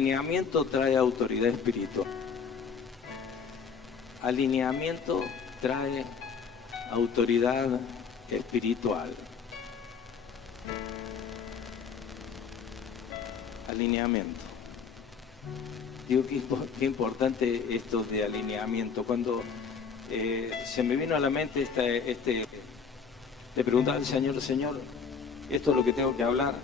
alineamiento trae autoridad espiritual. Alineamiento trae autoridad espiritual. Alineamiento. Digo, qué importante esto de alineamiento. Cuando se me vino a la mente le preguntaba al Señor, Señor, esto es lo que tengo que hablar.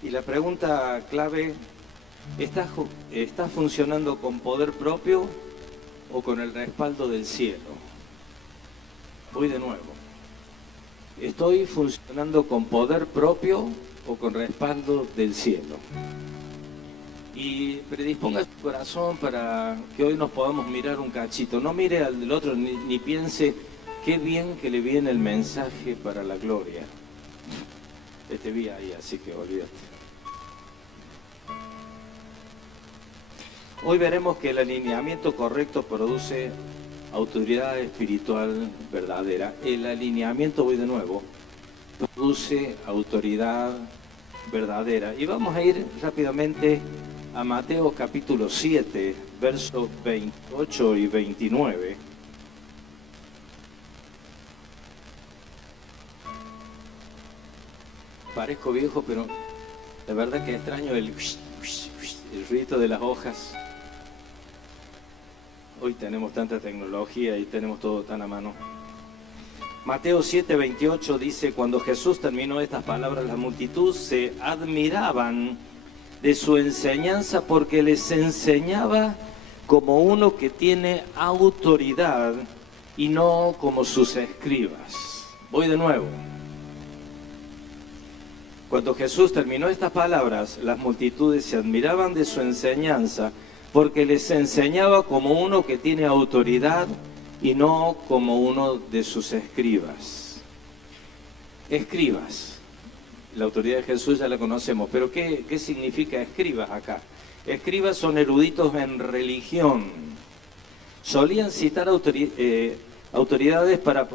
Y la pregunta clave, ¿estás funcionando con poder propio o con el respaldo del cielo? Voy de nuevo. ¿Estoy funcionando con poder propio o con respaldo del cielo? Y predisponga su corazón para que hoy nos podamos mirar un cachito. No mire al del otro ni piense qué bien que le viene el mensaje para la gloria. Te vi ahí, así que olvídate. Hoy veremos que el alineamiento correcto produce autoridad espiritual verdadera. El alineamiento, voy de nuevo, produce autoridad verdadera. Y vamos a ir rápidamente a Mateo capítulo 7, versos 28 y 29. Parezco viejo, pero la verdad que extraño el ruido de las hojas. Hoy tenemos tanta tecnología y tenemos todo tan a mano. Mateo 7, 28 dice: cuando Jesús terminó estas palabras, la multitud se admiraban de su enseñanza porque les enseñaba como uno que tiene autoridad y no como sus escribas. Voy de nuevo. Cuando Jesús terminó estas palabras, las multitudes se admiraban de su enseñanza porque les enseñaba como uno que tiene autoridad y no como uno de sus escribas. Escribas. La autoridad de Jesús ya la conocemos, pero ¿qué significa escribas acá? Escribas son eruditos en religión. Solían citar autoridades para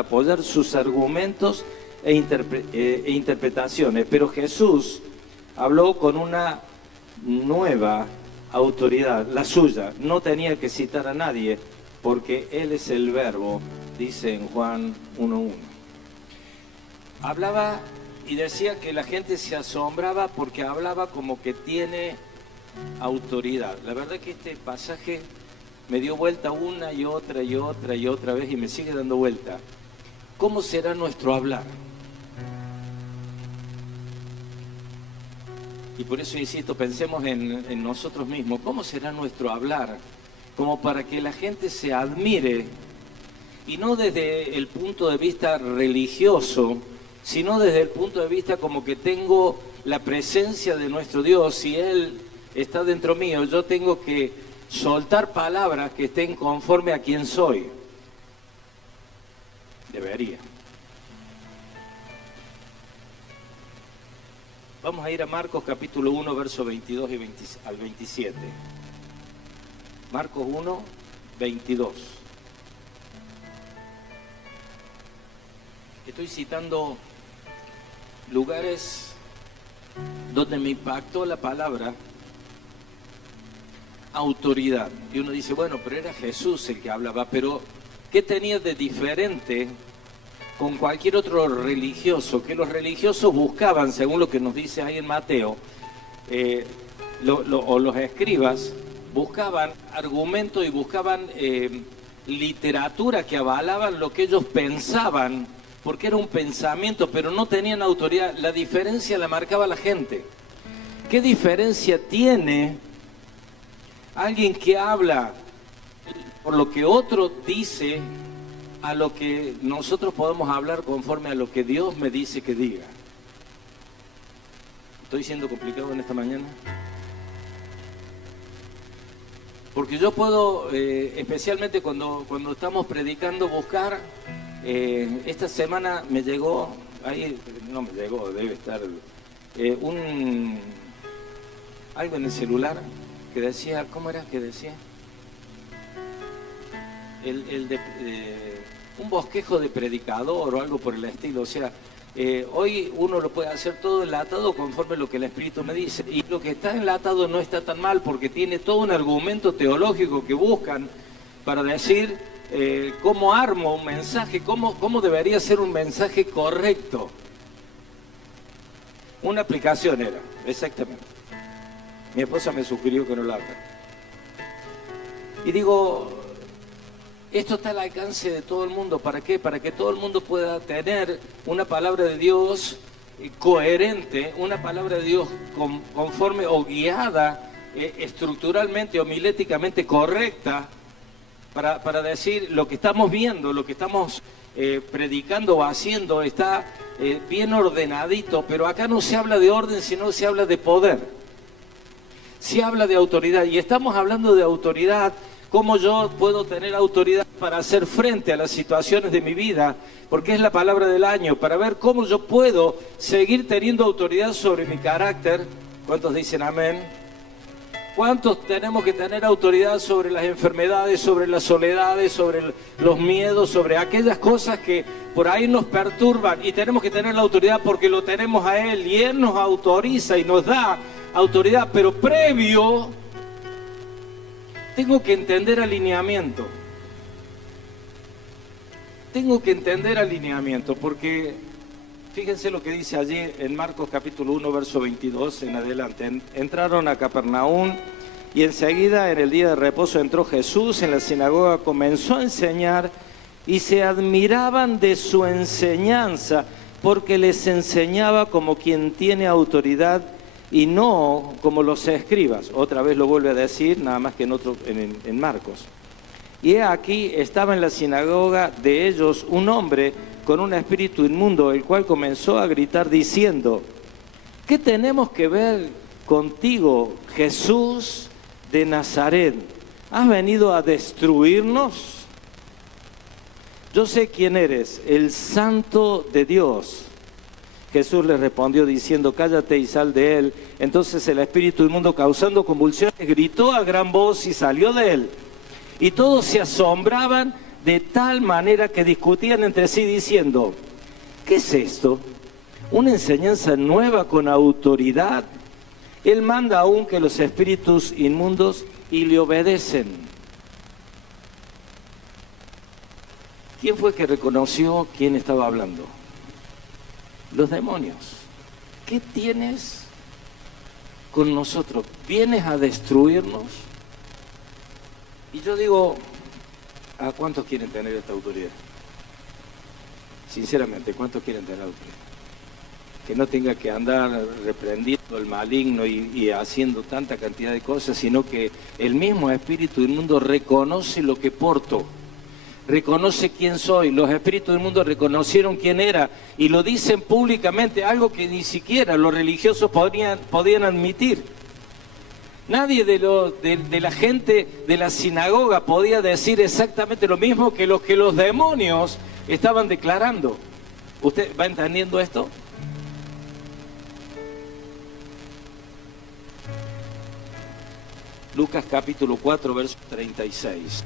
apoyar sus argumentos e interpretaciones, pero Jesús habló con una nueva autoridad, la suya. No tenía que citar a nadie, porque Él es el Verbo, dice en Juan 1:1. Hablaba y decía que la gente se asombraba porque hablaba como que tiene autoridad. La verdad que este pasaje me dio vuelta una y otra y otra y otra vez y me sigue dando vuelta. ¿Cómo será nuestro hablar? Y por eso insisto, pensemos en nosotros mismos. ¿Cómo será nuestro hablar? Como para que la gente se admire, y no desde el punto de vista religioso, sino desde el punto de vista como que tengo la presencia de nuestro Dios. Si Él está dentro mío, yo tengo que soltar palabras que estén conforme a quien soy. Debería. Vamos a ir a Marcos capítulo 1, versos 22 al 27. Marcos 1, 22. Estoy citando lugares donde me impactó la palabra autoridad. Y uno dice, bueno, pero era Jesús el que hablaba, pero ¿qué tenía de diferente con cualquier otro religioso? Que los religiosos buscaban, según lo que nos dice ahí en Mateo, o los escribas, buscaban argumentos y buscaban literatura que avalaban lo que ellos pensaban, porque era un pensamiento, pero no tenían autoridad. La diferencia la marcaba la gente. ¿Qué diferencia tiene alguien que habla por lo que otro dice a lo que nosotros podemos hablar conforme a lo que Dios me dice que diga? ¿Estoy siendo complicado en esta mañana? Porque yo puedo, especialmente cuando estamos predicando, buscar. Esta semana me llegó, ahí no me llegó, debe estar, algo en el celular que decía, ¿cómo era que decía? Un bosquejo de predicador o algo por el estilo. O sea, Hoy uno lo puede hacer todo enlatado conforme lo que el Espíritu me dice. Y lo que está enlatado no está tan mal porque tiene todo un argumento teológico que buscan para decir cómo armo un mensaje, cómo debería ser un mensaje correcto. Una aplicación era, exactamente. Mi esposa me sugirió que no la haga. Y digo, esto está al alcance de todo el mundo. ¿Para qué? Para que todo el mundo pueda tener una palabra de Dios coherente, una palabra de Dios conforme o guiada estructuralmente o homiléticamente correcta para decir lo que estamos viendo, lo que estamos predicando o haciendo está bien ordenadito, pero acá no se habla de orden, sino se habla de poder. Se habla de autoridad y estamos hablando de autoridad. ¿Cómo yo puedo tener autoridad para hacer frente a las situaciones de mi vida? Porque es la palabra del año, para ver cómo yo puedo seguir teniendo autoridad sobre mi carácter. ¿Cuántos dicen amén? ¿Cuántos tenemos que tener autoridad sobre las enfermedades, sobre las soledades, sobre los miedos, sobre aquellas cosas que por ahí nos perturban? Y tenemos que tener la autoridad porque lo tenemos a Él y Él nos autoriza y nos da autoridad, pero previo tengo que entender alineamiento. Tengo que entender alineamiento porque fíjense lo que dice allí en Marcos capítulo 1, verso 22 en adelante. Entraron a Capernaum y enseguida en el día de reposo entró Jesús en la sinagoga, comenzó a enseñar y se admiraban de su enseñanza porque les enseñaba como quien tiene autoridad y no como los escribas. Otra vez lo vuelve a decir, nada más que en Marcos. Y he aquí, estaba en la sinagoga de ellos un hombre con un espíritu inmundo, el cual comenzó a gritar diciendo: ¿qué tenemos que ver contigo, Jesús de Nazaret? ¿Has venido a destruirnos? Yo sé quién eres, el Santo de Dios. Jesús le respondió diciendo: cállate y sal de él. Entonces el espíritu inmundo, causando convulsiones, gritó a gran voz y salió de él. Y todos se asombraban de tal manera que discutían entre sí diciendo: ¿qué es esto? ¿Una enseñanza nueva con autoridad? Él manda aún que los espíritus inmundos y le obedecen. ¿Quién fue que reconoció quién estaba hablando? Los demonios. ¿Qué tienes con nosotros? ¿Vienes a destruirnos? Y yo digo, ¿a cuántos quieren tener esta autoridad? Sinceramente, ¿cuántos quieren tener autoridad? Que no tenga que andar reprendiendo el maligno y haciendo tanta cantidad de cosas, sino que el mismo espíritu inmundo reconoce lo que porto. Reconoce quién soy. Los espíritus del mundo reconocieron quién era y lo dicen públicamente, algo que ni siquiera los religiosos podían admitir. Nadie de la gente de la sinagoga podía decir exactamente lo mismo que los demonios estaban declarando. ¿Usted va entendiendo esto? Lucas capítulo 4, verso 36.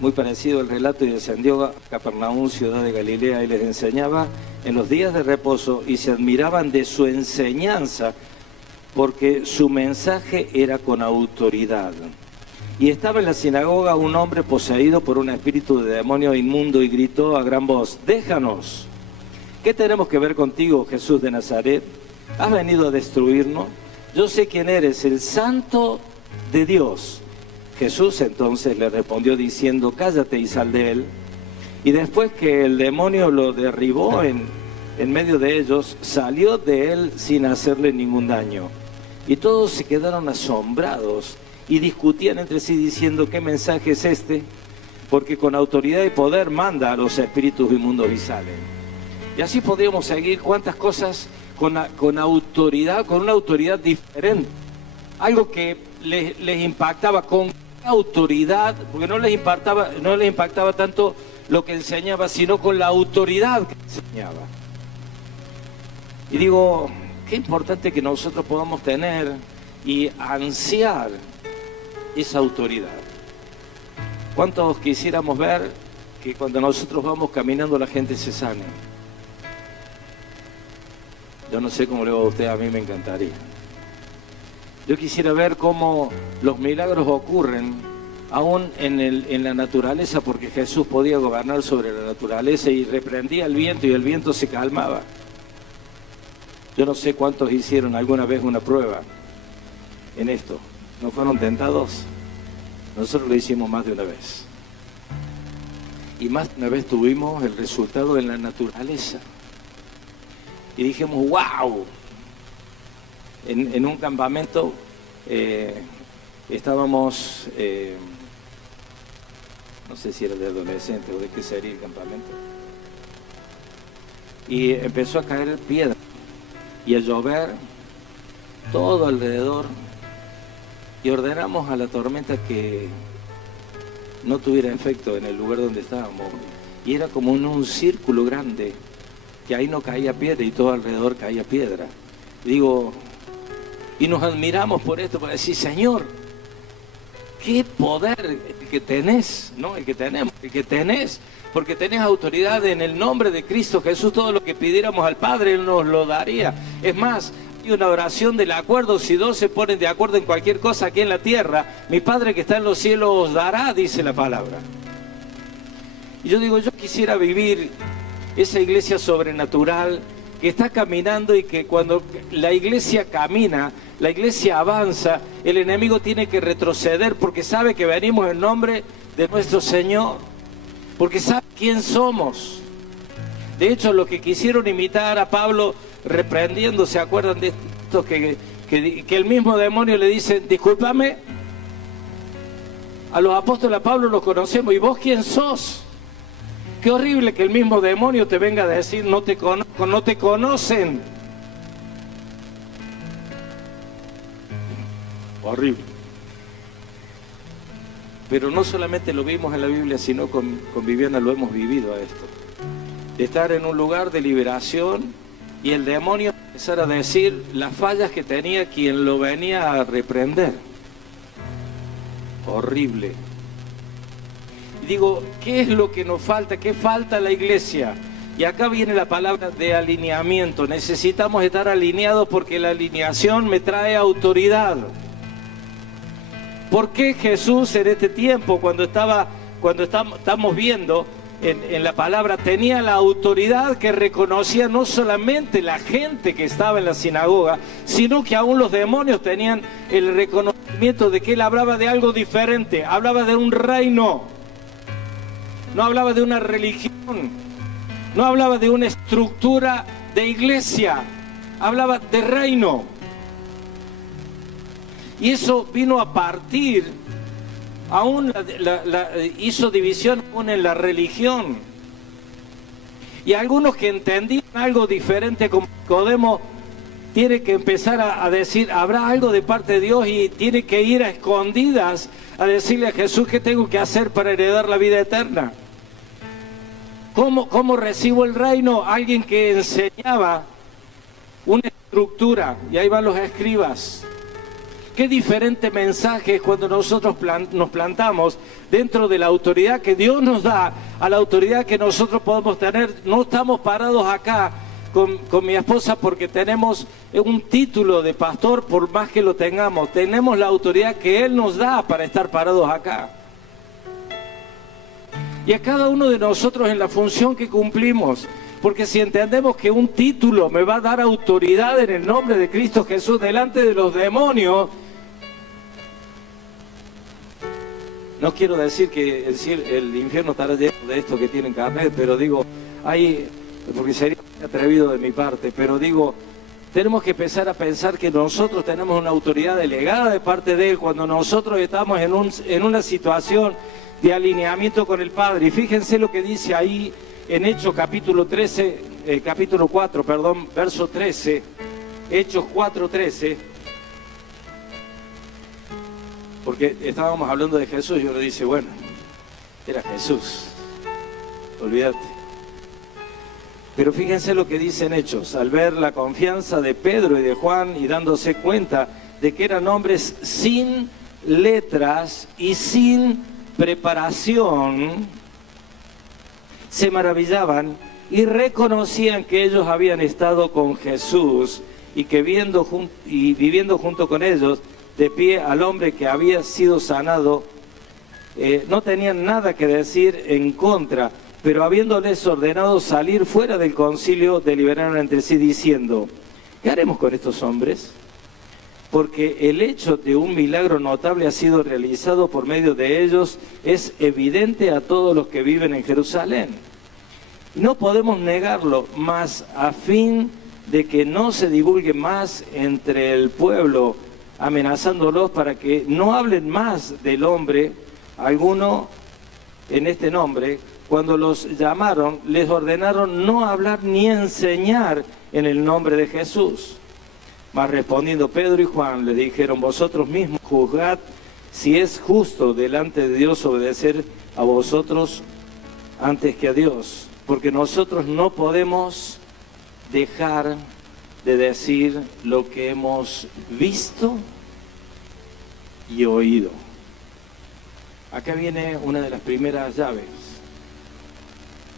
Muy parecido al relato, y descendió a Capernaum, ciudad de Galilea, y les enseñaba en los días de reposo, y se admiraban de su enseñanza, porque su mensaje era con autoridad. Y estaba en la sinagoga un hombre poseído por un espíritu de demonio inmundo, y gritó a gran voz: déjanos, ¿qué tenemos que ver contigo, Jesús de Nazaret? ¿Has venido a destruirnos? Yo sé quién eres, el Santo de Dios. Jesús entonces le respondió diciendo: cállate y sal de él. Y después que el demonio lo derribó en medio de ellos, salió de él sin hacerle ningún daño. Y todos se quedaron asombrados y discutían entre sí diciendo: ¿qué mensaje es este? Porque con autoridad y poder manda a los espíritus inmundos y salen. Y así podríamos seguir cuántas cosas con autoridad, con una autoridad diferente. Algo que les impactaba con autoridad, porque no les impactaba tanto lo que enseñaba, sino con la autoridad que enseñaba. Y digo, qué importante que nosotros podamos tener y ansiar esa autoridad. ¿Cuántos quisiéramos ver que cuando nosotros vamos caminando la gente se sane. Yo no sé cómo le va a usted, a mí me encantaría. Yo quisiera ver cómo los milagros ocurren aún en la naturaleza, porque Jesús podía gobernar sobre la naturaleza y reprendía el viento y el viento se calmaba. Yo no sé cuántos hicieron alguna vez una prueba en esto. ¿No fueron tentados? Nosotros lo hicimos más de una vez. Y más de una vez tuvimos el resultado en la naturaleza. Y dijimos, wow. En un campamento estábamos, no sé si era de adolescente o de qué sería el campamento. Y empezó a caer piedra y a llover todo alrededor. Y ordenamos a la tormenta que no tuviera efecto en el lugar donde estábamos. Y era como en un círculo grande, que ahí no caía piedra y todo alrededor caía piedra. Digo, y nos admiramos por esto, para decir, Señor, qué poder el que tenés, ¿no? El que tenemos, el que tenés, porque tenés autoridad en el nombre de Cristo Jesús. Todo lo que pidiéramos al Padre, Él nos lo daría. Es más, hay una oración del acuerdo. Si dos se ponen de acuerdo en cualquier cosa aquí en la tierra, mi Padre que está en los cielos os dará, dice la palabra. Y yo digo, yo quisiera vivir esa iglesia sobrenatural que está caminando, y que cuando la iglesia camina, la iglesia avanza, el enemigo tiene que retroceder, porque sabe que venimos en nombre de nuestro Señor, porque sabe quién somos. De hecho, los que quisieron imitar a Pablo reprendiendo, ¿se acuerdan de esto? Que el mismo demonio le dice, discúlpame, a los apóstoles, a Pablo los conocemos, ¿y vos quién sos? Qué horrible que el mismo demonio te venga a decir, no te conozco, no te conocen. Horrible. Pero no solamente lo vimos en la Biblia, sino con Viviana lo hemos vivido a esto. De estar en un lugar de liberación y el demonio empezar a decir las fallas que tenía quien lo venía a reprender. Horrible. Digo, ¿qué es lo que nos falta? ¿Qué falta a la iglesia? Y acá viene la palabra de alineamiento. Necesitamos estar alineados, porque la alineación me trae autoridad. ¿Por qué Jesús en este tiempo, cuando estamos viendo en la palabra, tenía la autoridad que reconocía no solamente la gente que estaba en la sinagoga, sino que aún los demonios tenían el reconocimiento de que Él hablaba de algo diferente, hablaba de un reino? No hablaba de una religión, no hablaba de una estructura de iglesia, hablaba de reino. Y eso vino a partir, aún hizo división aún en la religión. Y algunos que entendían algo diferente, como Nicodemo, tiene que empezar a decir, habrá algo de parte de Dios, y tiene que ir a escondidas a decirle a Jesús, ¿qué tengo que hacer para heredar la vida eterna? ¿Cómo recibo el reino? Alguien que enseñaba una estructura, y ahí van los escribas. Qué diferente mensaje es cuando nosotros nos plantamos dentro de la autoridad que Dios nos da, a la autoridad que nosotros podemos tener. No estamos parados acá con mi esposa porque tenemos un título de pastor, por más que lo tengamos. Tenemos la autoridad que Él nos da para estar parados acá. Y a cada uno de nosotros en la función que cumplimos. Porque si entendemos que un título me va a dar autoridad en el nombre de Cristo Jesús delante de los demonios, no quiero decir que el infierno estará lleno de esto que tienen carnet, pero digo, porque sería atrevido de mi parte, pero digo, tenemos que empezar a pensar que nosotros tenemos una autoridad delegada de parte de Él cuando nosotros estamos en una situación de alineamiento con el Padre. Y fíjense lo que dice ahí en Hechos capítulo 4, verso 13, Hechos 4:13, porque estábamos hablando de Jesús y uno dice, bueno, era Jesús, olvídate. Pero fíjense lo que dice en Hechos, al ver la confianza de Pedro y de Juan y dándose cuenta de que eran hombres sin letras y sin preparación, se maravillaban y reconocían que ellos habían estado con Jesús y que viviendo junto con ellos, de pie al hombre que había sido sanado, no tenían nada que decir en contra, pero habiéndoles ordenado salir fuera del concilio, deliberaron entre sí diciendo: ¿qué haremos con estos hombres? Porque el hecho de un milagro notable ha sido realizado por medio de ellos, es evidente a todos los que viven en Jerusalén. No podemos negarlo, mas a fin de que no se divulgue más entre el pueblo, amenazándolos para que no hablen más del hombre alguno en este nombre. Cuando los llamaron, les ordenaron no hablar ni enseñar en el nombre de Jesús. Mas respondiendo Pedro y Juan, le dijeron: vosotros mismos juzgad si es justo delante de Dios obedecer a vosotros antes que a Dios, porque nosotros no podemos dejar de decir lo que hemos visto y oído. Acá viene una de las primeras llaves.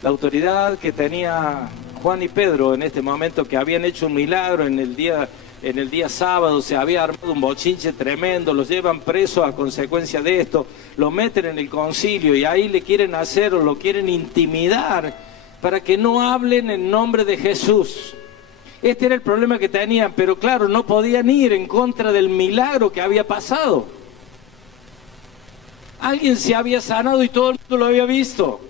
La autoridad que tenía Juan y Pedro en este momento, que habían hecho un milagro en el día sábado, se había armado un bochinche tremendo, los llevan presos a consecuencia de esto, lo meten en el concilio y ahí le quieren hacer o lo quieren intimidar para que no hablen en nombre de Jesús. Este era el problema que tenían, pero claro, no podían ir en contra del milagro que había pasado. Alguien se había sanado y todo el mundo lo había visto.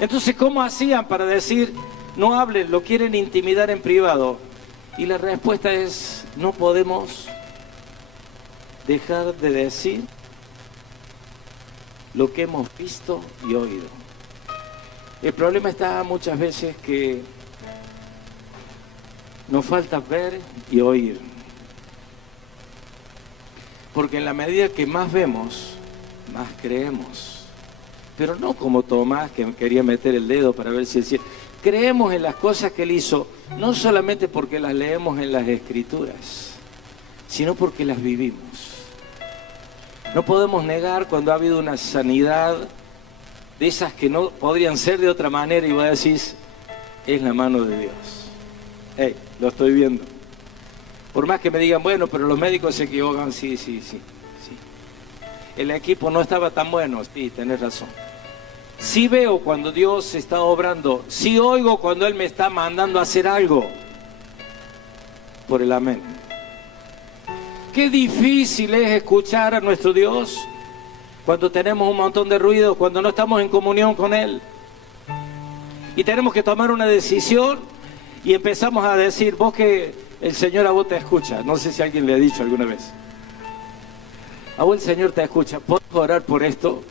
Entonces, ¿cómo hacían para decir no hablen, lo quieren intimidar en privado? Y la respuesta es: no podemos dejar de decir lo que hemos visto y oído. El problema está muchas veces que nos falta ver y oír. Porque en la medida que más vemos, más creemos. Pero no como Tomás, que quería meter el dedo para ver si decía. Creemos en las cosas que él hizo, no solamente porque las leemos en las Escrituras, sino porque las vivimos. No podemos negar cuando ha habido una sanidad de esas que no podrían ser de otra manera y vos decís: es la mano de Dios. Hey, lo estoy viendo. Por más que me digan, bueno, pero los médicos se equivocan, sí. El equipo no estaba tan bueno, sí, tenés razón. Sí veo cuando Dios está obrando, sí oigo cuando Él me está mandando a hacer algo. Por el amén. Qué difícil es escuchar a nuestro Dios cuando tenemos un montón de ruido, cuando no estamos en comunión con Él. Y tenemos que tomar una decisión y empezamos a decir: vos que el Señor a vos te escucha. No sé si alguien le ha dicho alguna vez: a vos el Señor te escucha, ¿puedo orar por esto?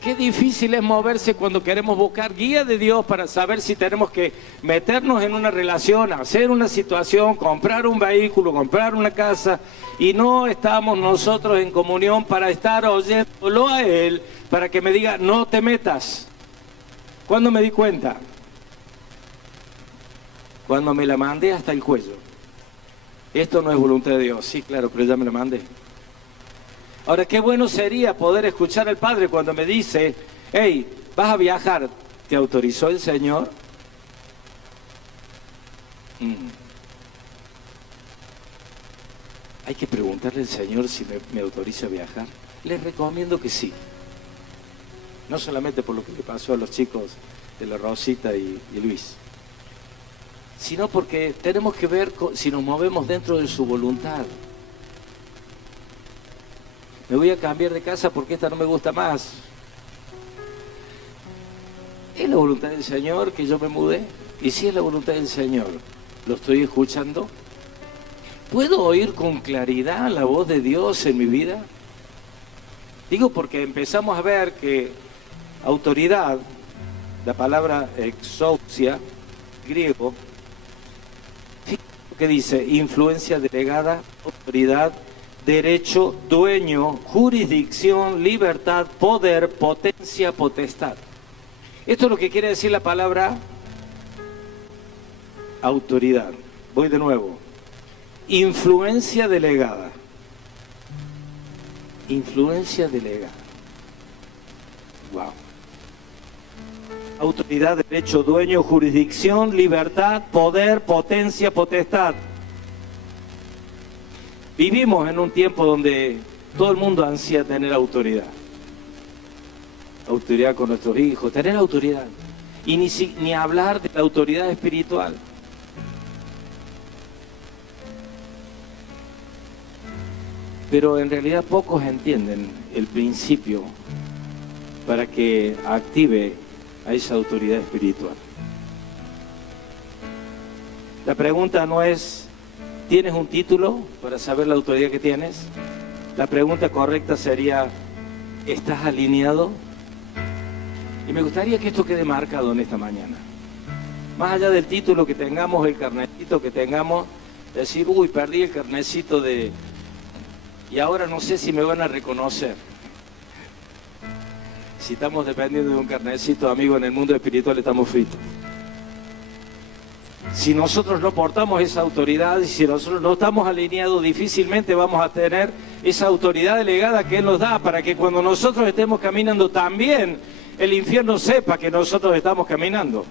Qué difícil es moverse cuando queremos buscar guía de Dios para saber si tenemos que meternos en una relación, hacer una situación, comprar un vehículo, comprar una casa, y no estamos nosotros en comunión para estar oyéndolo a Él, para que me diga: no te metas. ¿Cuándo me di cuenta? Cuando me la mandé hasta el cuello. Esto no es voluntad de Dios. Sí, claro, pero ya me la mandé. Ahora, qué bueno sería poder escuchar al Padre cuando me dice: hey, vas a viajar, ¿te autorizó el Señor? Hay que preguntarle al Señor si me autoriza a viajar. Les recomiendo que sí. No solamente por lo que le pasó a los chicos de la Rosita y Luis, sino porque tenemos que ver si nos movemos dentro de su voluntad. Me voy a cambiar de casa porque esta no me gusta más. ¿Es la voluntad del Señor que yo me mude? Y si es la voluntad del Señor, ¿lo estoy escuchando? ¿Puedo oír con claridad la voz de Dios en mi vida? Digo porque empezamos a ver que autoridad, la palabra exousia, griego, que dice influencia delegada, autoridad, derecho, dueño, jurisdicción, libertad, poder, potencia, potestad. Esto es lo que quiere decir la palabra autoridad. Voy de nuevo. Influencia delegada. Influencia delegada. Wow. Autoridad, derecho, dueño, jurisdicción, libertad, poder, potencia, potestad. Vivimos en un tiempo donde todo el mundo ansía tener autoridad. Autoridad con nuestros hijos, tener autoridad. Y ni hablar de la autoridad espiritual. Pero en realidad pocos entienden el principio para que active a esa autoridad espiritual. La pregunta no es, ¿tienes un título para saber la autoridad que tienes? La pregunta correcta sería, ¿estás alineado? Y me gustaría que esto quede marcado en esta mañana. Más allá del título que tengamos, el carnecito que tengamos, decir, uy, perdí el carnecito de... y ahora no sé si me van a reconocer. Si estamos dependiendo de un carnecito, amigo, en el mundo espiritual estamos fritos. Si nosotros no portamos esa autoridad y si nosotros no estamos alineados, difícilmente vamos a tener esa autoridad delegada que Él nos da para que cuando nosotros estemos caminando también, el infierno sepa que nosotros estamos caminando.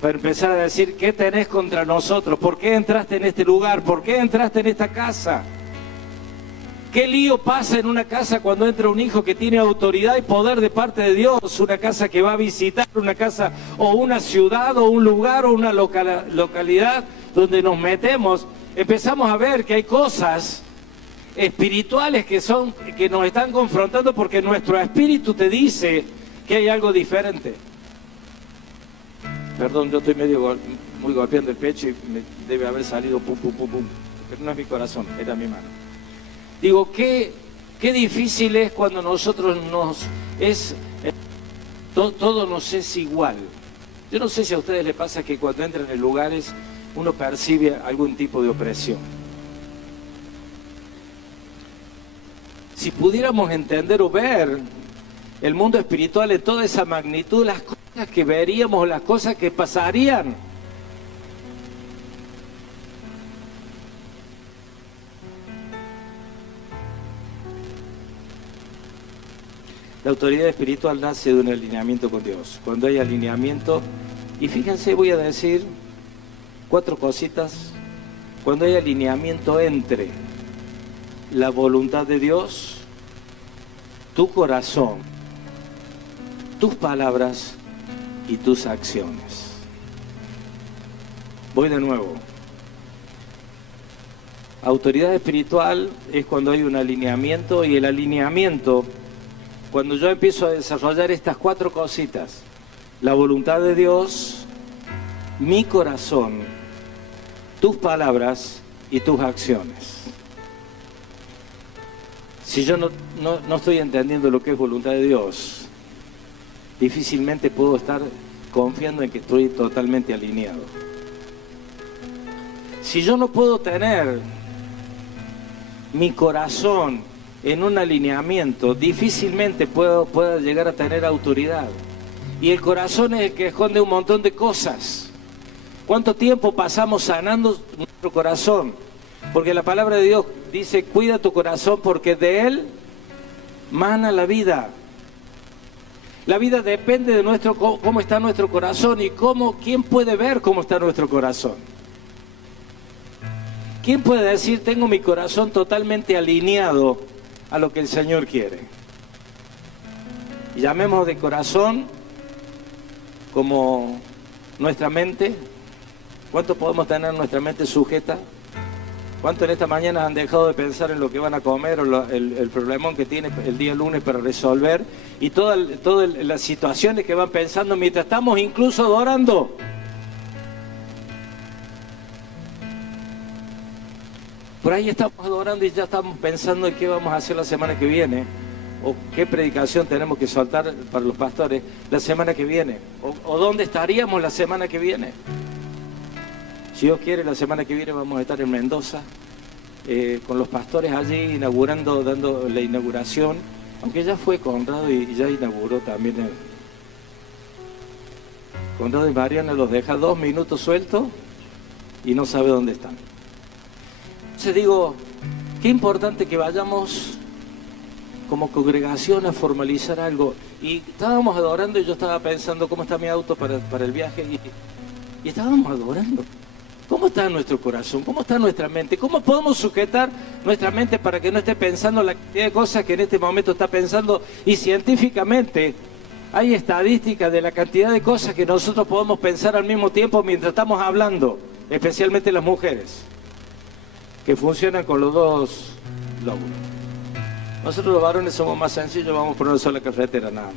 Para empezar a decir, ¿qué tenés contra nosotros? ¿Por qué entraste en este lugar? ¿Por qué entraste en esta casa? ¿Qué lío pasa en una casa cuando entra un hijo que tiene autoridad y poder de parte de Dios? Una casa que va a visitar, una casa o una ciudad o un lugar o una localidad donde nos metemos. Empezamos a ver que hay cosas espirituales que nos están confrontando porque nuestro espíritu te dice que hay algo diferente. Perdón, yo estoy muy golpeando el pecho y me debe haber salido pum, pum, pum, pum. Pero no es mi corazón, era mi mano. Digo, qué difícil es cuando nosotros todo nos es igual. Yo no sé si a ustedes les pasa que cuando entran en lugares uno percibe algún tipo de opresión. Si pudiéramos entender o ver el mundo espiritual en toda esa magnitud, las cosas que veríamos, las cosas que pasarían. La autoridad espiritual nace de un alineamiento con Dios. Cuando hay alineamiento, y fíjense, voy a decir 4 cositas. Cuando hay alineamiento entre la voluntad de Dios, tu corazón, tus palabras y tus acciones. Voy de nuevo. Autoridad espiritual es cuando hay un alineamiento, y el alineamiento, cuando yo empiezo a desarrollar estas 4 cositas: la voluntad de Dios, mi corazón, tus palabras y tus acciones. Si yo no estoy entendiendo lo que es voluntad de Dios, difícilmente puedo estar confiando en que estoy totalmente alineado. Si yo no puedo tener mi corazón en un alineamiento, difícilmente pueda llegar a tener autoridad. Y el corazón es el que esconde un montón de cosas. ¿Cuánto tiempo pasamos sanando nuestro corazón? Porque la palabra de Dios dice, cuida tu corazón porque de él mana la vida. La vida depende de cómo está nuestro corazón y quién puede ver cómo está nuestro corazón. ¿Quién puede decir, tengo mi corazón totalmente alineado a lo que el Señor quiere? Llamemos de corazón como nuestra mente. ¿Cuánto podemos tener nuestra mente sujeta? ¿Cuánto en esta mañana han dejado de pensar en lo que van a comer o el problemón que tiene el día lunes para resolver? Y todas las situaciones que van pensando mientras estamos incluso adorando. Por ahí estamos adorando y ya estamos pensando en qué vamos a hacer la semana que viene, o qué predicación tenemos que soltar para los pastores la semana que viene, o dónde estaríamos la semana que viene. Si Dios quiere, la semana que viene vamos a estar en Mendoza con los pastores allí dando la inauguración, aunque ya fue Conrado y ya inauguró también. Conrado y Mariana los deja 2 minutos sueltos y no sabe dónde están. Entonces digo, qué importante que vayamos como congregación a formalizar algo. Y estábamos adorando y yo estaba pensando cómo está mi auto para el viaje y estábamos adorando. ¿Cómo está nuestro corazón? ¿Cómo está nuestra mente? ¿Cómo podemos sujetar nuestra mente para que no esté pensando la cantidad de cosas que en este momento está pensando? Y científicamente hay estadísticas de la cantidad de cosas que nosotros podemos pensar al mismo tiempo mientras estamos hablando, especialmente las mujeres, que funcionan con los dos lóbulos. Nosotros los varones somos más sencillos, vamos por una sola carretera, nada más.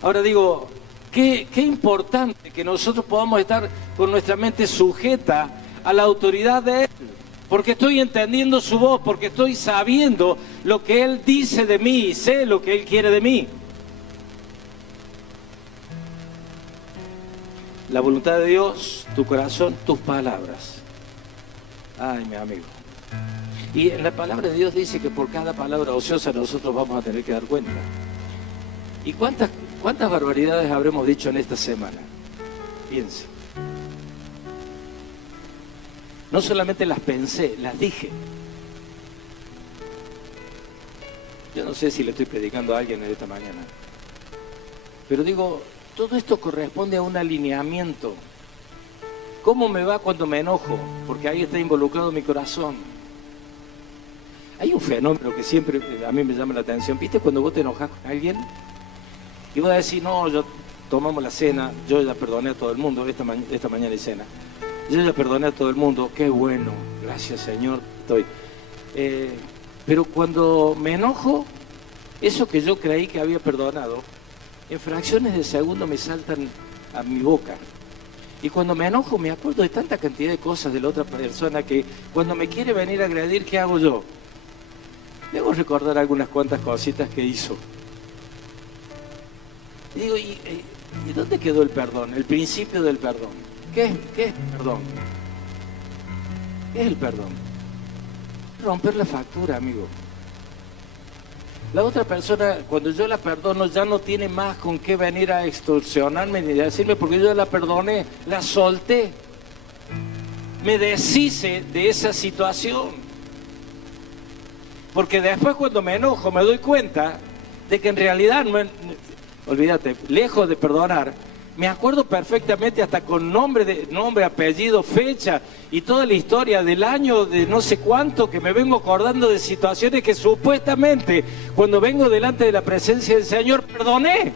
Ahora digo, qué importante que nosotros podamos estar con nuestra mente sujeta a la autoridad de Él, porque estoy entendiendo su voz, porque estoy sabiendo lo que Él dice de mí y sé lo que Él quiere de mí. La voluntad de Dios, tu corazón, tus palabras. Ay, mi amigo. Y en la palabra de Dios dice que por cada palabra ociosa nosotros vamos a tener que dar cuenta. ¿Y cuántas barbaridades habremos dicho en esta semana? Piense. No solamente las pensé, las dije. Yo no sé si le estoy predicando a alguien en esta mañana. Pero digo, todo esto corresponde a un alineamiento. ¿Cómo me va cuando me enojo? Porque ahí está involucrado mi corazón. Hay un fenómeno que siempre a mí me llama la atención. ¿Viste cuando vos te enojas con alguien? Y vos decís, no, tomamos la cena, yo ya perdoné a todo el mundo, esta mañana hay cena. Yo ya perdoné a todo el mundo, qué bueno, gracias Señor, estoy. Pero cuando me enojo, eso que yo creí que había perdonado, en fracciones de segundo me saltan a mi boca. Y cuando me enojo me acuerdo de tanta cantidad de cosas de la otra persona que cuando me quiere venir a agredir, ¿qué hago yo? Debo recordar algunas cuantas cositas que hizo. Y digo, ¿y dónde quedó el perdón? El principio del perdón. ¿Qué es perdón? ¿Qué es el perdón? Romper la factura, amigo. La otra persona, cuando yo la perdono, ya no tiene más con qué venir a extorsionarme ni decirme, porque yo la perdoné, la solté. Me deshice de esa situación. Porque después cuando me enojo me doy cuenta de que en realidad, olvídate, lejos de perdonar, me acuerdo perfectamente hasta con nombre, apellido, fecha y toda la historia del año de no sé cuánto, que me vengo acordando de situaciones que supuestamente cuando vengo delante de la presencia del Señor perdoné.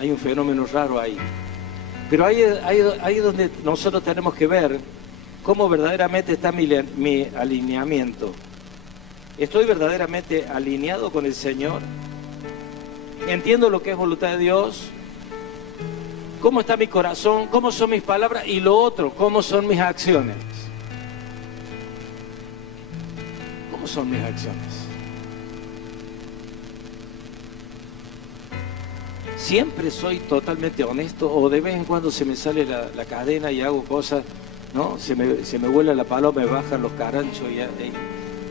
Hay un fenómeno raro ahí. Pero ahí es donde nosotros tenemos que ver cómo verdaderamente está mi alineamiento. ¿Estoy verdaderamente alineado con el Señor? ¿Entiendo lo que es voluntad de Dios? ¿Cómo está mi corazón? ¿Cómo son mis palabras? Y lo otro, ¿cómo son mis acciones? ¿Cómo son mis acciones? ¿Siempre soy totalmente honesto o de vez en cuando se me sale la cadena y hago cosas, ¿no? Se me vuela la paloma, me bajan los caranchos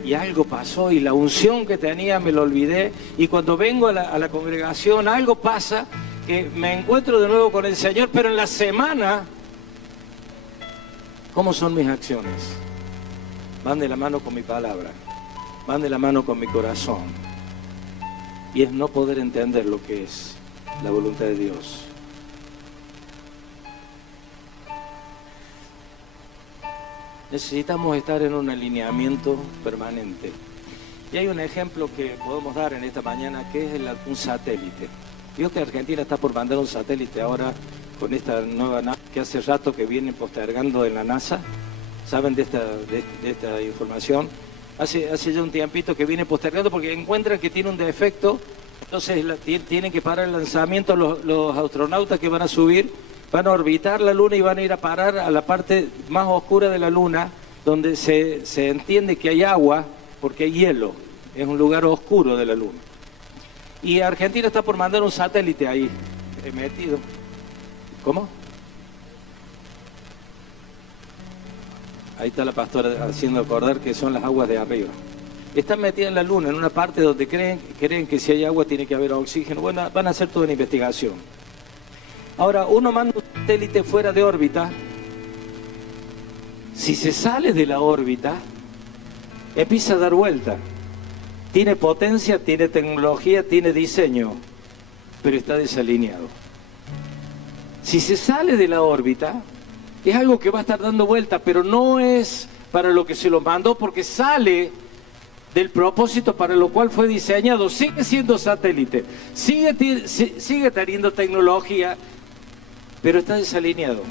y algo pasó y la unción que tenía me lo olvidé y cuando vengo a la congregación algo pasa que me encuentro de nuevo con el Señor, pero en la semana, ¿cómo son mis acciones? Van de la mano con mi palabra, van de la mano con mi corazón y es no poder entender lo que es la voluntad de Dios. Necesitamos estar en un alineamiento permanente. Y hay un ejemplo que podemos dar en esta mañana que es un satélite. Digo que Argentina está por mandar un satélite ahora con esta nueva nave que hace rato que vienen postergando en la NASA. ¿Saben de esta información? Hace ya un tiempito que viene postergando porque encuentran que tiene un defecto. Entonces tienen que parar el lanzamiento los astronautas que van a subir. Van a orbitar la Luna y van a ir a parar a la parte más oscura de la Luna, donde se entiende que hay agua, porque hay hielo. Es un lugar oscuro de la Luna. Y Argentina está por mandar un satélite ahí, metido. ¿Cómo? Ahí está la pastora haciendo acordar que son las aguas de arriba. Están metidas en la Luna, en una parte donde creen que si hay agua tiene que haber oxígeno. Bueno, van a hacer toda una investigación. Ahora, uno manda un satélite fuera de órbita. Si se sale de la órbita, empieza a dar vuelta. Tiene potencia, tiene tecnología, tiene diseño, pero está desalineado. Si se sale de la órbita, es algo que va a estar dando vuelta, pero no es para lo que se lo mandó, porque sale del propósito para lo cual fue diseñado. Sigue siendo satélite, sigue teniendo tecnología, pero está desalineado.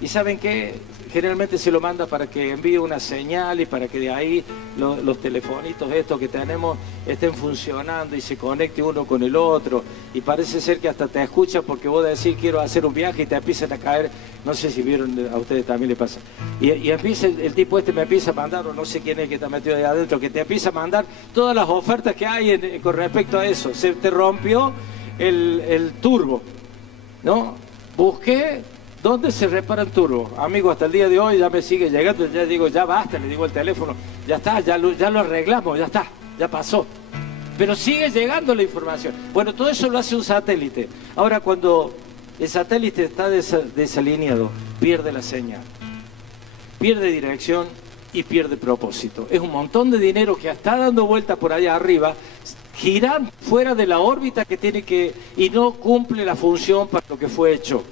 ¿Y saben qué? Generalmente se lo manda para que envíe una señal y para que de ahí los telefonitos estos que tenemos estén funcionando y se conecte uno con el otro. Y parece ser que hasta te escucha porque vos decís quiero hacer un viaje y te empiezan a caer, no sé si vieron, a ustedes también le pasa. Y empieza el tipo este me empieza a mandar, o no sé quién es que está metido ahí adentro, que te empieza a mandar todas las ofertas que hay con respecto a eso. Se te rompió el turbo, ¿no? Busqué ¿dónde se reparan turbos? Amigo, hasta el día de hoy ya me sigue llegando, ya digo, ya basta, le digo al teléfono, ya está, ya lo arreglamos, ya está, ya pasó. Pero sigue llegando la información. Bueno, todo eso lo hace un satélite. Ahora, cuando el satélite está desalineado, pierde la señal, pierde dirección y pierde propósito. Es un montón de dinero que está dando vuelta por allá arriba, girando fuera de la órbita que tiene que, y no cumple la función para lo que fue hecho.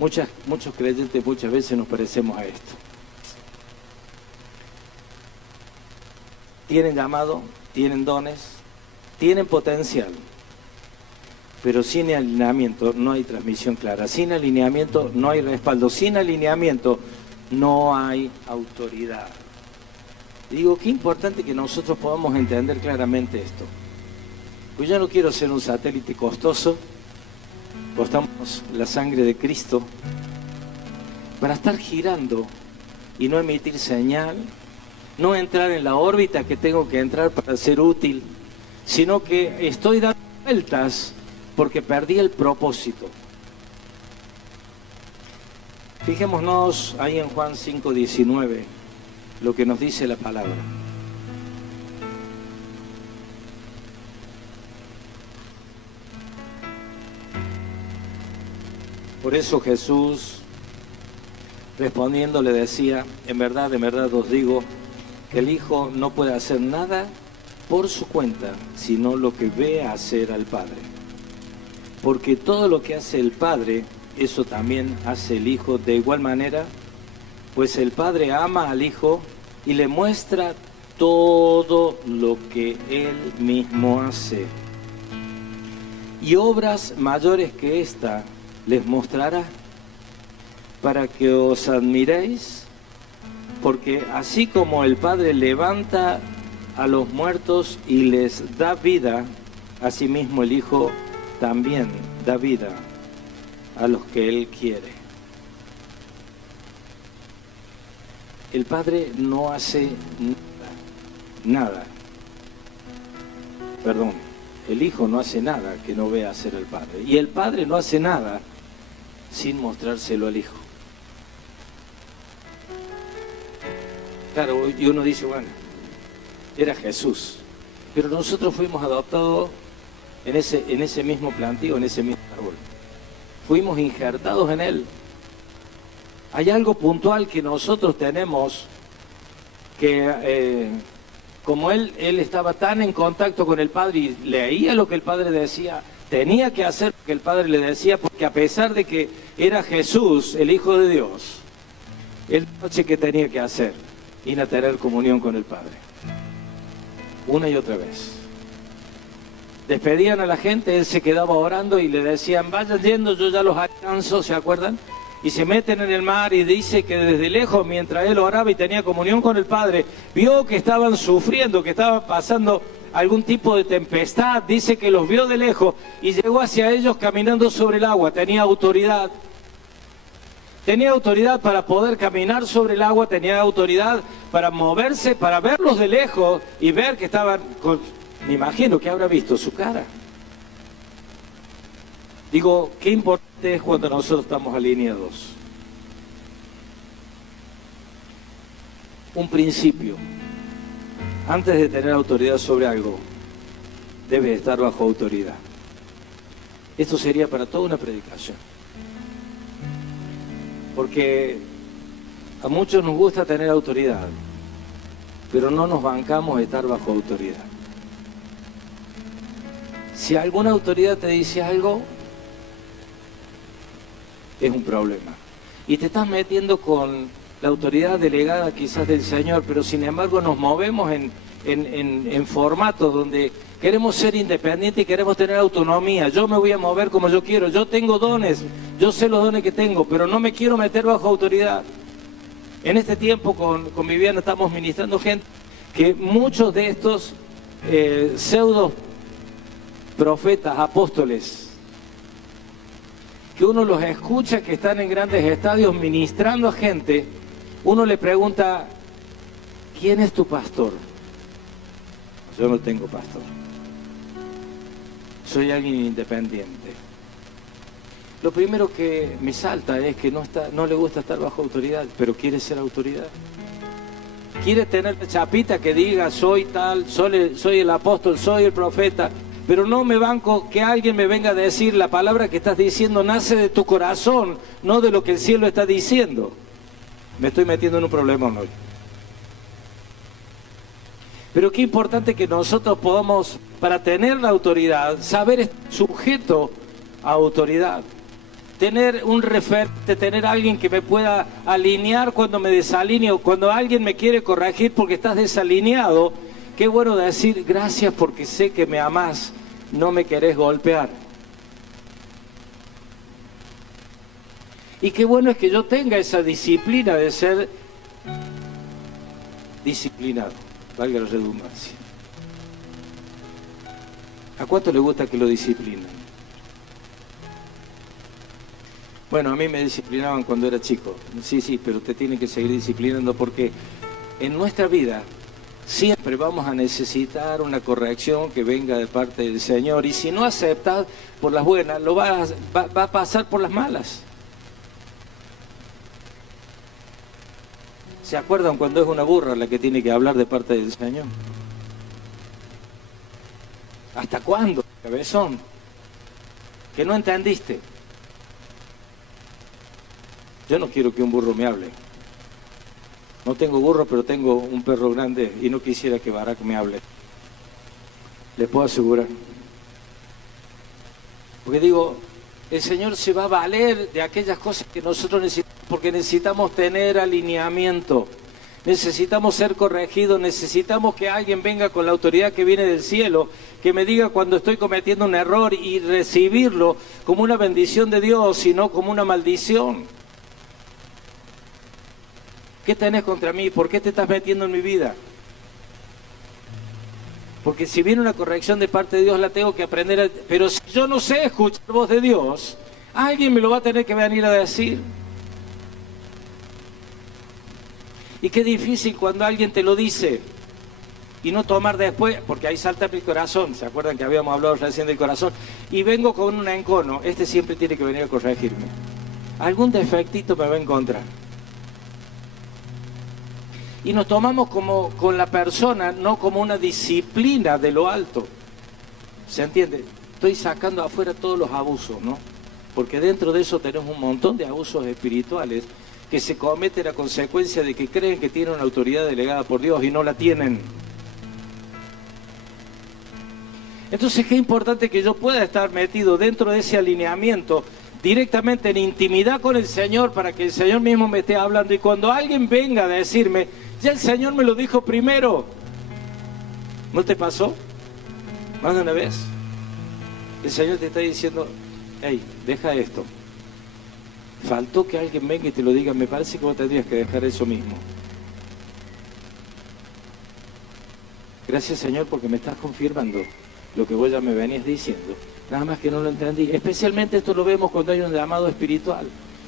Muchos creyentes muchas veces nos parecemos a esto. Tienen llamado, tienen dones, tienen potencial, pero sin alineamiento no hay transmisión clara. Sin alineamiento no hay respaldo. Sin alineamiento no hay autoridad. Digo, qué importante que nosotros podamos entender claramente esto. Pues yo no quiero ser un satélite costoso. Costamos la sangre de Cristo para estar girando y no emitir señal, no entrar en la órbita que tengo que entrar para ser útil, sino que estoy dando vueltas porque perdí el propósito. Fijémonos ahí en Juan 5:19, lo que nos dice la palabra. Por eso Jesús, respondiendo, le decía, en verdad os digo, que el Hijo no puede hacer nada por su cuenta, sino lo que ve hacer al Padre. Porque todo lo que hace el Padre, eso también hace el Hijo de igual manera, pues el Padre ama al Hijo y le muestra todo lo que Él mismo hace. Y obras mayores que esta les mostrará, para que os admiréis, porque así como el Padre levanta a los muertos y les da vida, asimismo el Hijo también da vida a los que Él quiere. El Padre no hace nada. Perdón, el Hijo no hace nada que no vea hacer el Padre. Y el Padre no hace nada sin mostrárselo al Hijo. Claro, y uno dice, bueno, era Jesús, pero nosotros fuimos adoptados en ese mismo plantío, en ese mismo árbol. Fuimos injertados en Él. Hay algo puntual que nosotros tenemos que, como él estaba tan en contacto con el Padre y leía lo que el Padre decía, tenía que hacer lo que el Padre le decía, porque a pesar de que era Jesús, el Hijo de Dios, el noche que tenía que hacer, ir a tener comunión con el Padre. Una y otra vez. Despedían a la gente, él se quedaba orando y le decían, vayan yendo, yo ya los alcanzo, ¿se acuerdan? Y se meten en el mar y dice que desde lejos, mientras él oraba y tenía comunión con el Padre, vio que estaban sufriendo, que estaban pasando algún tipo de tempestad, dice que los vio de lejos y llegó hacia ellos caminando sobre el agua, tenía autoridad. Tenía autoridad para poder caminar sobre el agua, tenía autoridad para moverse, para verlos de lejos y ver que estaban con... Me imagino que habrá visto su cara. Digo, qué importante es cuando nosotros estamos alineados. Un principio. Antes de tener autoridad sobre algo, debe estar bajo autoridad. Esto sería para toda una predicación. Porque a muchos nos gusta tener autoridad, pero no nos bancamos estar bajo autoridad. Si alguna autoridad te dice algo, es un problema. Y te estás metiendo con la autoridad delegada quizás del Señor, pero sin embargo nos movemos en formatos donde queremos ser independientes y queremos tener autonomía. Yo me voy a mover como yo quiero, yo tengo dones, yo sé los dones que tengo, pero no me quiero meter bajo autoridad. En este tiempo con Viviana estamos ministrando gente que muchos de estos pseudo profetas, apóstoles, que uno los escucha que están en grandes estadios ministrando a gente, uno le pregunta, ¿quién es tu pastor? Yo no tengo pastor. Soy alguien independiente. Lo primero que me salta es que no le gusta estar bajo autoridad, pero quiere ser autoridad. Quiere tener chapita que diga, soy tal, soy el apóstol, soy el profeta, pero no me banco que alguien me venga a decir la palabra que estás diciendo nace de tu corazón, no de lo que el cielo está diciendo. Me estoy metiendo en un problema hoy. Pero qué importante que nosotros podamos, para tener la autoridad, saber estar sujeto a autoridad. Tener un referente, tener alguien que me pueda alinear cuando me desalineo, cuando alguien me quiere corregir porque estás desalineado. Qué bueno decir gracias porque sé que me amás, no me querés golpear. Y qué bueno es que yo tenga esa disciplina de ser disciplinado, valga la redundancia. ¿A cuánto le gusta que lo disciplinen? Bueno, a mí me disciplinaban cuando era chico. Sí, pero te tienen que seguir disciplinando porque en nuestra vida siempre vamos a necesitar una corrección que venga de parte del Señor. Y si no aceptas por las buenas, va a pasar por las malas. ¿Se acuerdan cuando es una burra la que tiene que hablar de parte del Señor? ¿Hasta cuándo, cabezón? Que no entendiste. Yo no quiero que un burro me hable. No tengo burro, pero tengo un perro grande y no quisiera que Barak me hable. Les puedo asegurar. Porque digo, el Señor se va a valer de aquellas cosas que nosotros necesitamos, porque necesitamos tener alineamiento, necesitamos ser corregidos, necesitamos que alguien venga con la autoridad que viene del cielo, que me diga cuando estoy cometiendo un error y recibirlo como una bendición de Dios y no como una maldición. ¿Qué tenés contra mí? ¿Por qué te estás metiendo en mi vida? Porque si viene una corrección de parte de Dios, la tengo que aprender. Pero si yo no sé escuchar voz de Dios, alguien me lo va a tener que venir a decir. Y qué difícil cuando alguien te lo dice y no tomar después, porque ahí salta mi corazón. ¿Se acuerdan que habíamos hablado recién del corazón? Y vengo con un encono. Este siempre tiene que venir a corregirme. Algún defectito me va a encontrar. Y nos tomamos como con la persona, no como una disciplina de lo alto. ¿Se entiende? Estoy sacando afuera todos los abusos, ¿no? Porque dentro de eso tenemos un montón de abusos espirituales que se cometen a consecuencia de que creen que tienen una autoridad delegada por Dios y no la tienen. Entonces, qué importante que yo pueda estar metido dentro de ese alineamiento, directamente en intimidad con el Señor, para que el Señor mismo me esté hablando. Y cuando alguien venga a decirme, ya el Señor me lo dijo primero. ¿No te pasó? Más de una vez. El Señor te está diciendo, hey, deja esto. Faltó que alguien venga y te lo diga, me parece que vos tendrías que dejar eso mismo. Gracias, Señor, porque me estás confirmando lo que vos ya me venías diciendo. Nada más que no lo entendí. Especialmente esto lo vemos cuando hay un llamado espiritual,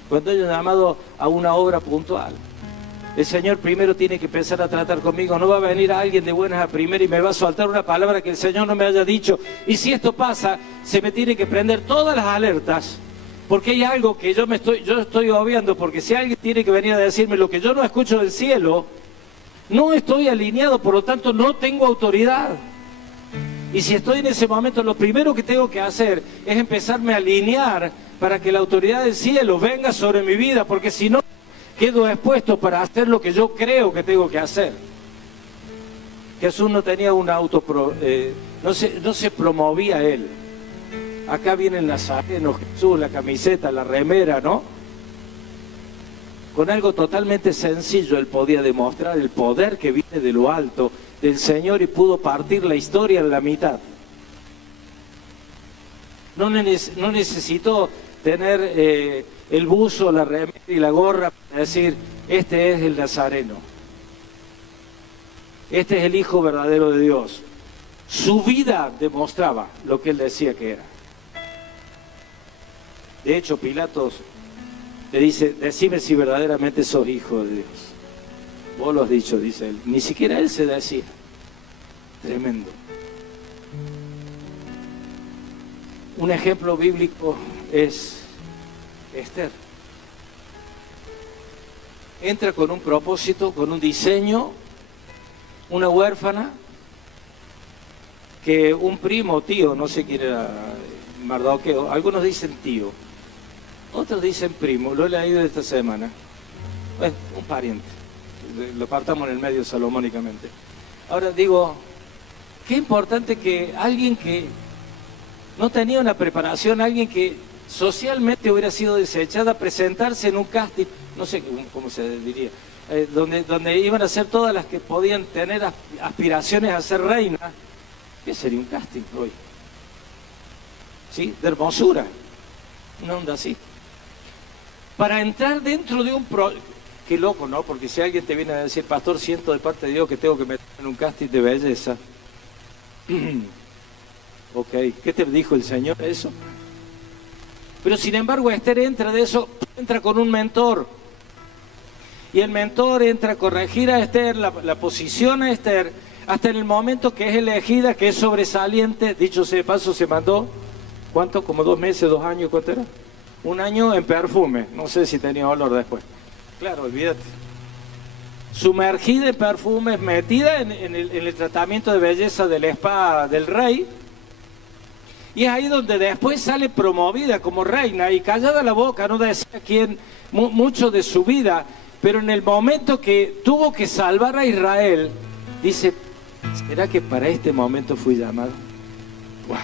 cuando hay un llamado a una obra puntual. El Señor primero tiene que empezar a tratar conmigo. No va a venir alguien de buenas a primera y me va a soltar una palabra que el Señor no me haya dicho. Y si esto pasa, se me tiene que prender todas las alertas, porque hay algo que yo estoy obviando, porque si alguien tiene que venir a decirme lo que yo no escucho del cielo, no estoy alineado, por lo tanto no tengo autoridad. Y si estoy en ese momento, lo primero que tengo que hacer es empezarme a alinear para que la autoridad del cielo venga sobre mi vida, porque si no, quedo expuesto para hacer lo que yo creo que tengo que hacer. Jesús no tenía un no se promovía él. Acá viene el Nazareno, Jesús, la camiseta, la remera, ¿no? Con algo totalmente sencillo él podía demostrar el poder que viene de lo alto del Señor y pudo partir la historia en la mitad. No necesitó tener el buzo, la remera y la gorra para decir, este es el Nazareno. Este es el Hijo verdadero de Dios. Su vida demostraba lo que él decía que era. De hecho, Pilatos le dice, decime si verdaderamente sos hijo de Dios. Vos lo has dicho, dice él. Ni siquiera él se decía. Tremendo. Un ejemplo bíblico es Esther. Entra con un propósito, con un diseño, una huérfana, que un primo, tío, no sé quién era, Mardoqueo, algunos dicen tío, otros dicen primo, lo he leído esta semana. Bueno, un pariente, lo partamos en el medio salomónicamente. Ahora digo, qué importante que alguien que no tenía una preparación, alguien que socialmente hubiera sido desechada, presentarse en un casting, no sé cómo se diría, donde iban a ser todas las que podían tener aspiraciones a ser reina. ¿Qué sería un casting hoy? ¿Sí? De hermosura, una onda así. Para entrar dentro de un qué loco, ¿no? Porque si alguien te viene a decir, pastor, siento de parte de Dios que tengo que meter en un casting de belleza. Ok, ¿qué te dijo el Señor eso? Pero sin embargo Esther entra de eso, entra con un mentor. Y el mentor entra a corregir a Esther, la posiciona a Esther, hasta en el momento que es elegida, que es sobresaliente. Dicho sea de paso, se mandó, ¿cuánto? Como 2 meses, 2 años, ¿cuánto era? 1 año en perfume, no sé si tenía olor después. Claro, olvídate. Sumergida en perfumes, metida en el tratamiento de belleza del spa del rey. Y es ahí donde después sale promovida como reina y callada la boca, no decía quién, mucho de su vida, pero en el momento que tuvo que salvar a Israel, dice, ¿será que para este momento fui llamado? ¡Wow!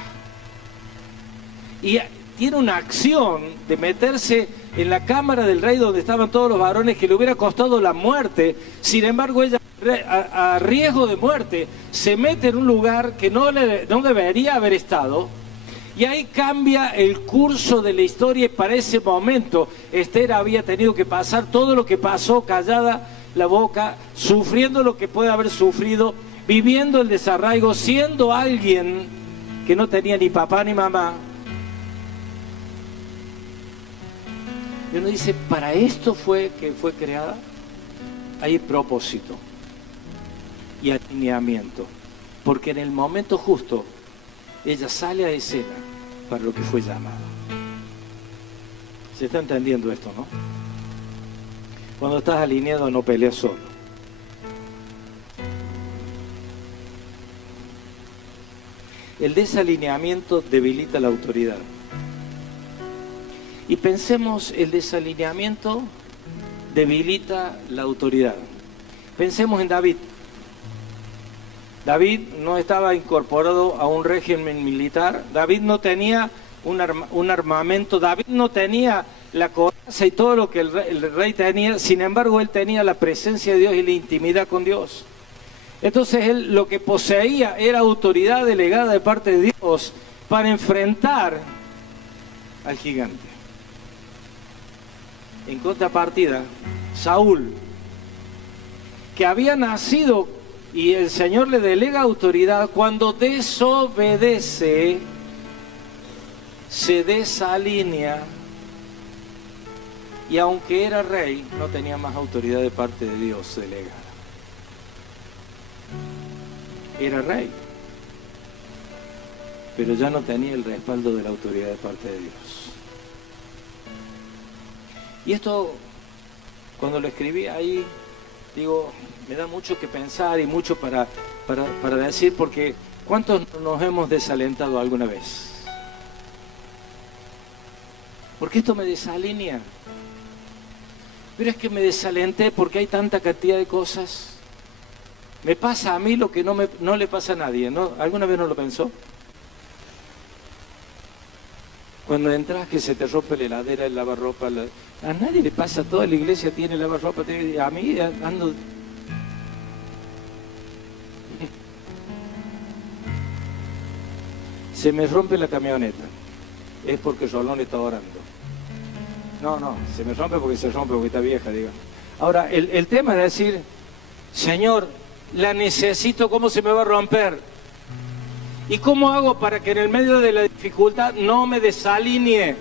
Y tiene una acción de meterse en la cámara del rey donde estaban todos los varones que le hubiera costado la muerte. Sin embargo, ella a riesgo de muerte se mete en un lugar que no debería haber estado. Y ahí cambia el curso de la historia y para ese momento Esther había tenido que pasar todo lo que pasó, callada la boca, sufriendo lo que puede haber sufrido, viviendo el desarraigo, siendo alguien que no tenía ni papá ni mamá. Y uno dice, ¿para esto fue que fue creada? Hay propósito y alineamiento, porque en el momento justo ella sale a escena para lo que fue llamada. ¿Se está entendiendo esto, no? Cuando estás alineado no peleas solo. El desalineamiento debilita la autoridad. Y pensemos, el desalineamiento debilita la autoridad. Pensemos en David. David no estaba incorporado a un régimen militar, David no tenía un armamento, David no tenía la coraza y todo lo que el rey tenía, sin embargo él tenía la presencia de Dios y la intimidad con Dios. Entonces él lo que poseía era autoridad delegada de parte de Dios para enfrentar al gigante. En contrapartida, Saúl, que había nacido y el Señor le delega autoridad, cuando desobedece, se desalinea y aunque era rey, no tenía más autoridad de parte de Dios delegada. Era rey, pero ya no tenía el respaldo de la autoridad de parte de Dios. Y esto, cuando lo escribí ahí, digo, me da mucho que pensar y mucho para decir, porque ¿cuántos nos hemos desalentado alguna vez? Porque esto me desalinea. Pero es que me desalenté porque hay tanta cantidad de cosas. Me pasa a mí lo que no le pasa a nadie, ¿no? ¿Alguna vez no lo pensó? Cuando entras que se te rompe la heladera, el lavarropa, a nadie le pasa, toda la iglesia tiene lavarropa, a mí ando... Se me rompe la camioneta, es porque Rolón está orando. No, se me rompe porque está vieja, digo. Ahora, el tema es decir, Señor, la necesito, ¿cómo se me va a romper? ¿Y cómo hago para que en el medio de la dificultad no me desalinee?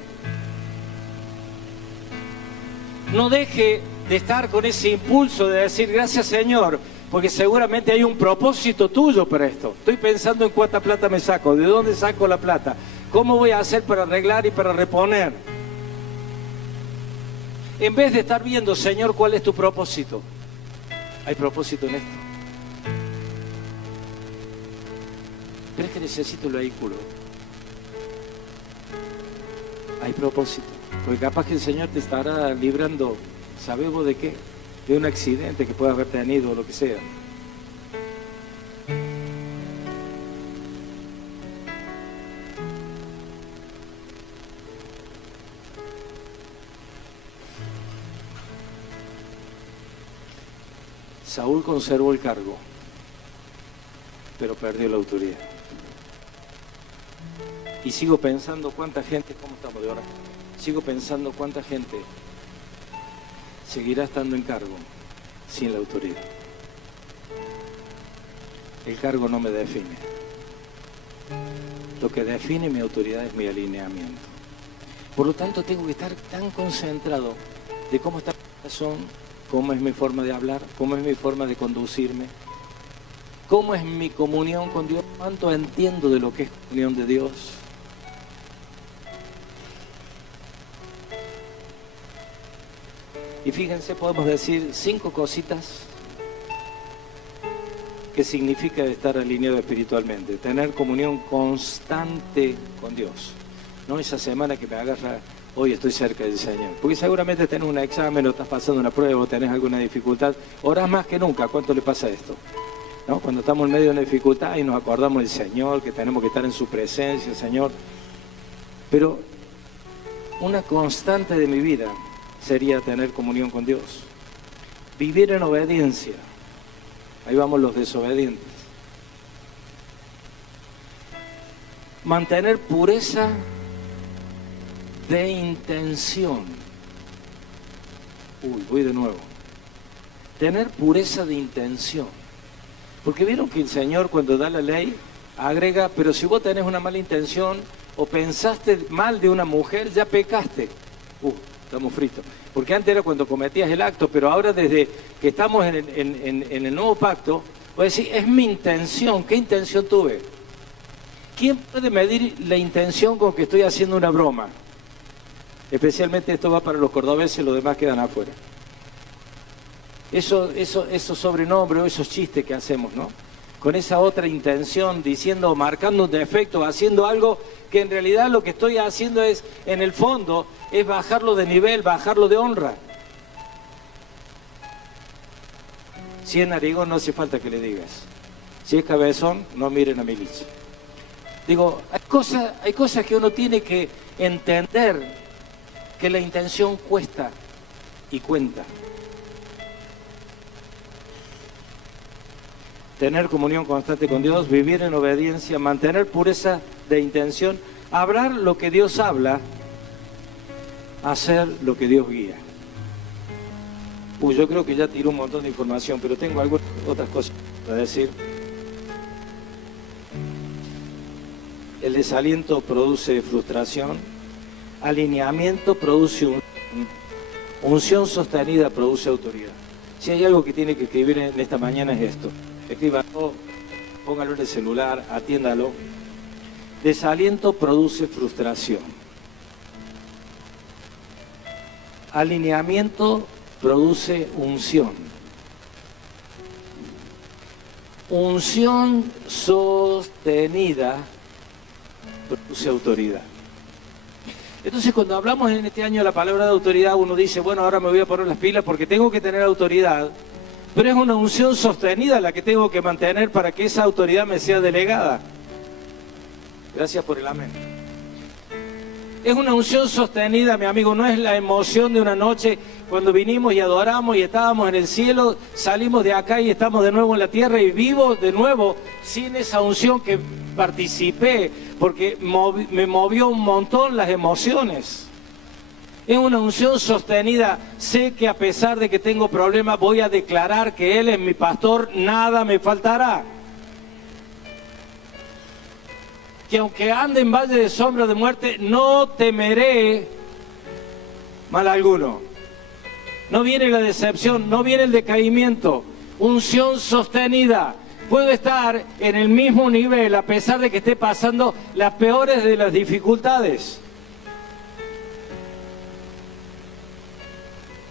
No deje de estar con ese impulso de decir, gracias Señor, porque seguramente hay un propósito tuyo para esto. Estoy pensando en cuánta plata me saco, de dónde saco la plata, cómo voy a hacer para arreglar y para reponer. En vez de estar viendo, Señor, ¿cuál es tu propósito? Hay propósito en esto. Pero es que necesito el vehículo. Hay propósito. Porque capaz que el Señor te estará librando, ¿sabemos de qué? De un accidente que puedas haber tenido o lo que sea. Saúl conservó el cargo, pero perdió la autoridad. Y sigo pensando cuánta gente, ¿cómo estamos de hora? Sigo pensando cuánta gente seguirá estando en cargo sin la autoridad. El cargo no me define. Lo que define mi autoridad es mi alineamiento. Por lo tanto, tengo que estar tan concentrado de cómo está mi corazón, cómo es mi forma de hablar, cómo es mi forma de conducirme, cómo es mi comunión con Dios, cuánto entiendo de lo que es comunión de Dios. Y fíjense, podemos decir 5 cositas que significa estar alineado espiritualmente. Tener comunión constante con Dios. No esa semana que me agarra, hoy estoy cerca del Señor. Porque seguramente tenés un examen o estás pasando una prueba o tenés alguna dificultad. Orás más que nunca. ¿Cuánto le pasa esto? ¿No? Cuando estamos en medio de una dificultad y nos acordamos del Señor, que tenemos que estar en su presencia, Señor. Pero una constante de mi vida sería tener comunión con Dios. Vivir en obediencia. Ahí vamos los desobedientes. Mantener pureza de intención. Voy de nuevo. Tener pureza de intención. Porque vieron que el Señor cuando da la ley agrega, pero si vos tenés una mala intención o pensaste mal de una mujer, ya pecaste. Estamos fritos. Porque antes era cuando cometías el acto, pero ahora desde que estamos en el nuevo pacto, voy a decir, es mi intención. ¿Qué intención tuve? ¿Quién puede medir la intención con que estoy haciendo una broma? Especialmente esto va para los cordobeses, los demás quedan afuera. Esos sobrenombres o esos chistes que hacemos, ¿no? Con esa otra intención, diciendo, marcando un defecto, haciendo algo que en realidad lo que estoy haciendo es, en el fondo, es bajarlo de nivel, bajarlo de honra. Si es narigón, no hace falta que le digas. Si es cabezón, no miren a Milicia. Digo, hay cosas que uno tiene que entender, que la intención cuesta y cuenta. Tener comunión constante con Dios, vivir en obediencia, mantener pureza de intención, hablar lo que Dios habla, hacer lo que Dios guía. Yo creo que ya tiré un montón de información, pero tengo algunas otras cosas para decir. El desaliento produce frustración, alineamiento produce unción sostenida produce autoridad. Si hay algo que tiene que escribir en esta mañana es esto. Escríbalo, póngalo en el celular, atiéndalo. Desaliento produce frustración. Alineamiento produce unción. Unción sostenida produce autoridad. Entonces cuando hablamos en este año de la palabra de autoridad, uno dice, bueno, ahora me voy a poner las pilas porque tengo que tener autoridad, pero es una unción sostenida la que tengo que mantener para que esa autoridad me sea delegada. Gracias por el amén. Es una unción sostenida, mi amigo, no es la emoción de una noche cuando vinimos y adoramos y estábamos en el cielo, salimos de acá y estamos de nuevo en la tierra y vivo de nuevo sin esa unción que participé, porque me movió un montón las emociones. Es una unción sostenida. Sé que a pesar de que tengo problemas, voy a declarar que Él es mi pastor, nada me faltará. Que aunque ande en valle de sombra de muerte, no temeré mal alguno. No viene la decepción, no viene el decaimiento. Unción sostenida. Puedo estar en el mismo nivel a pesar de que esté pasando las peores de las dificultades.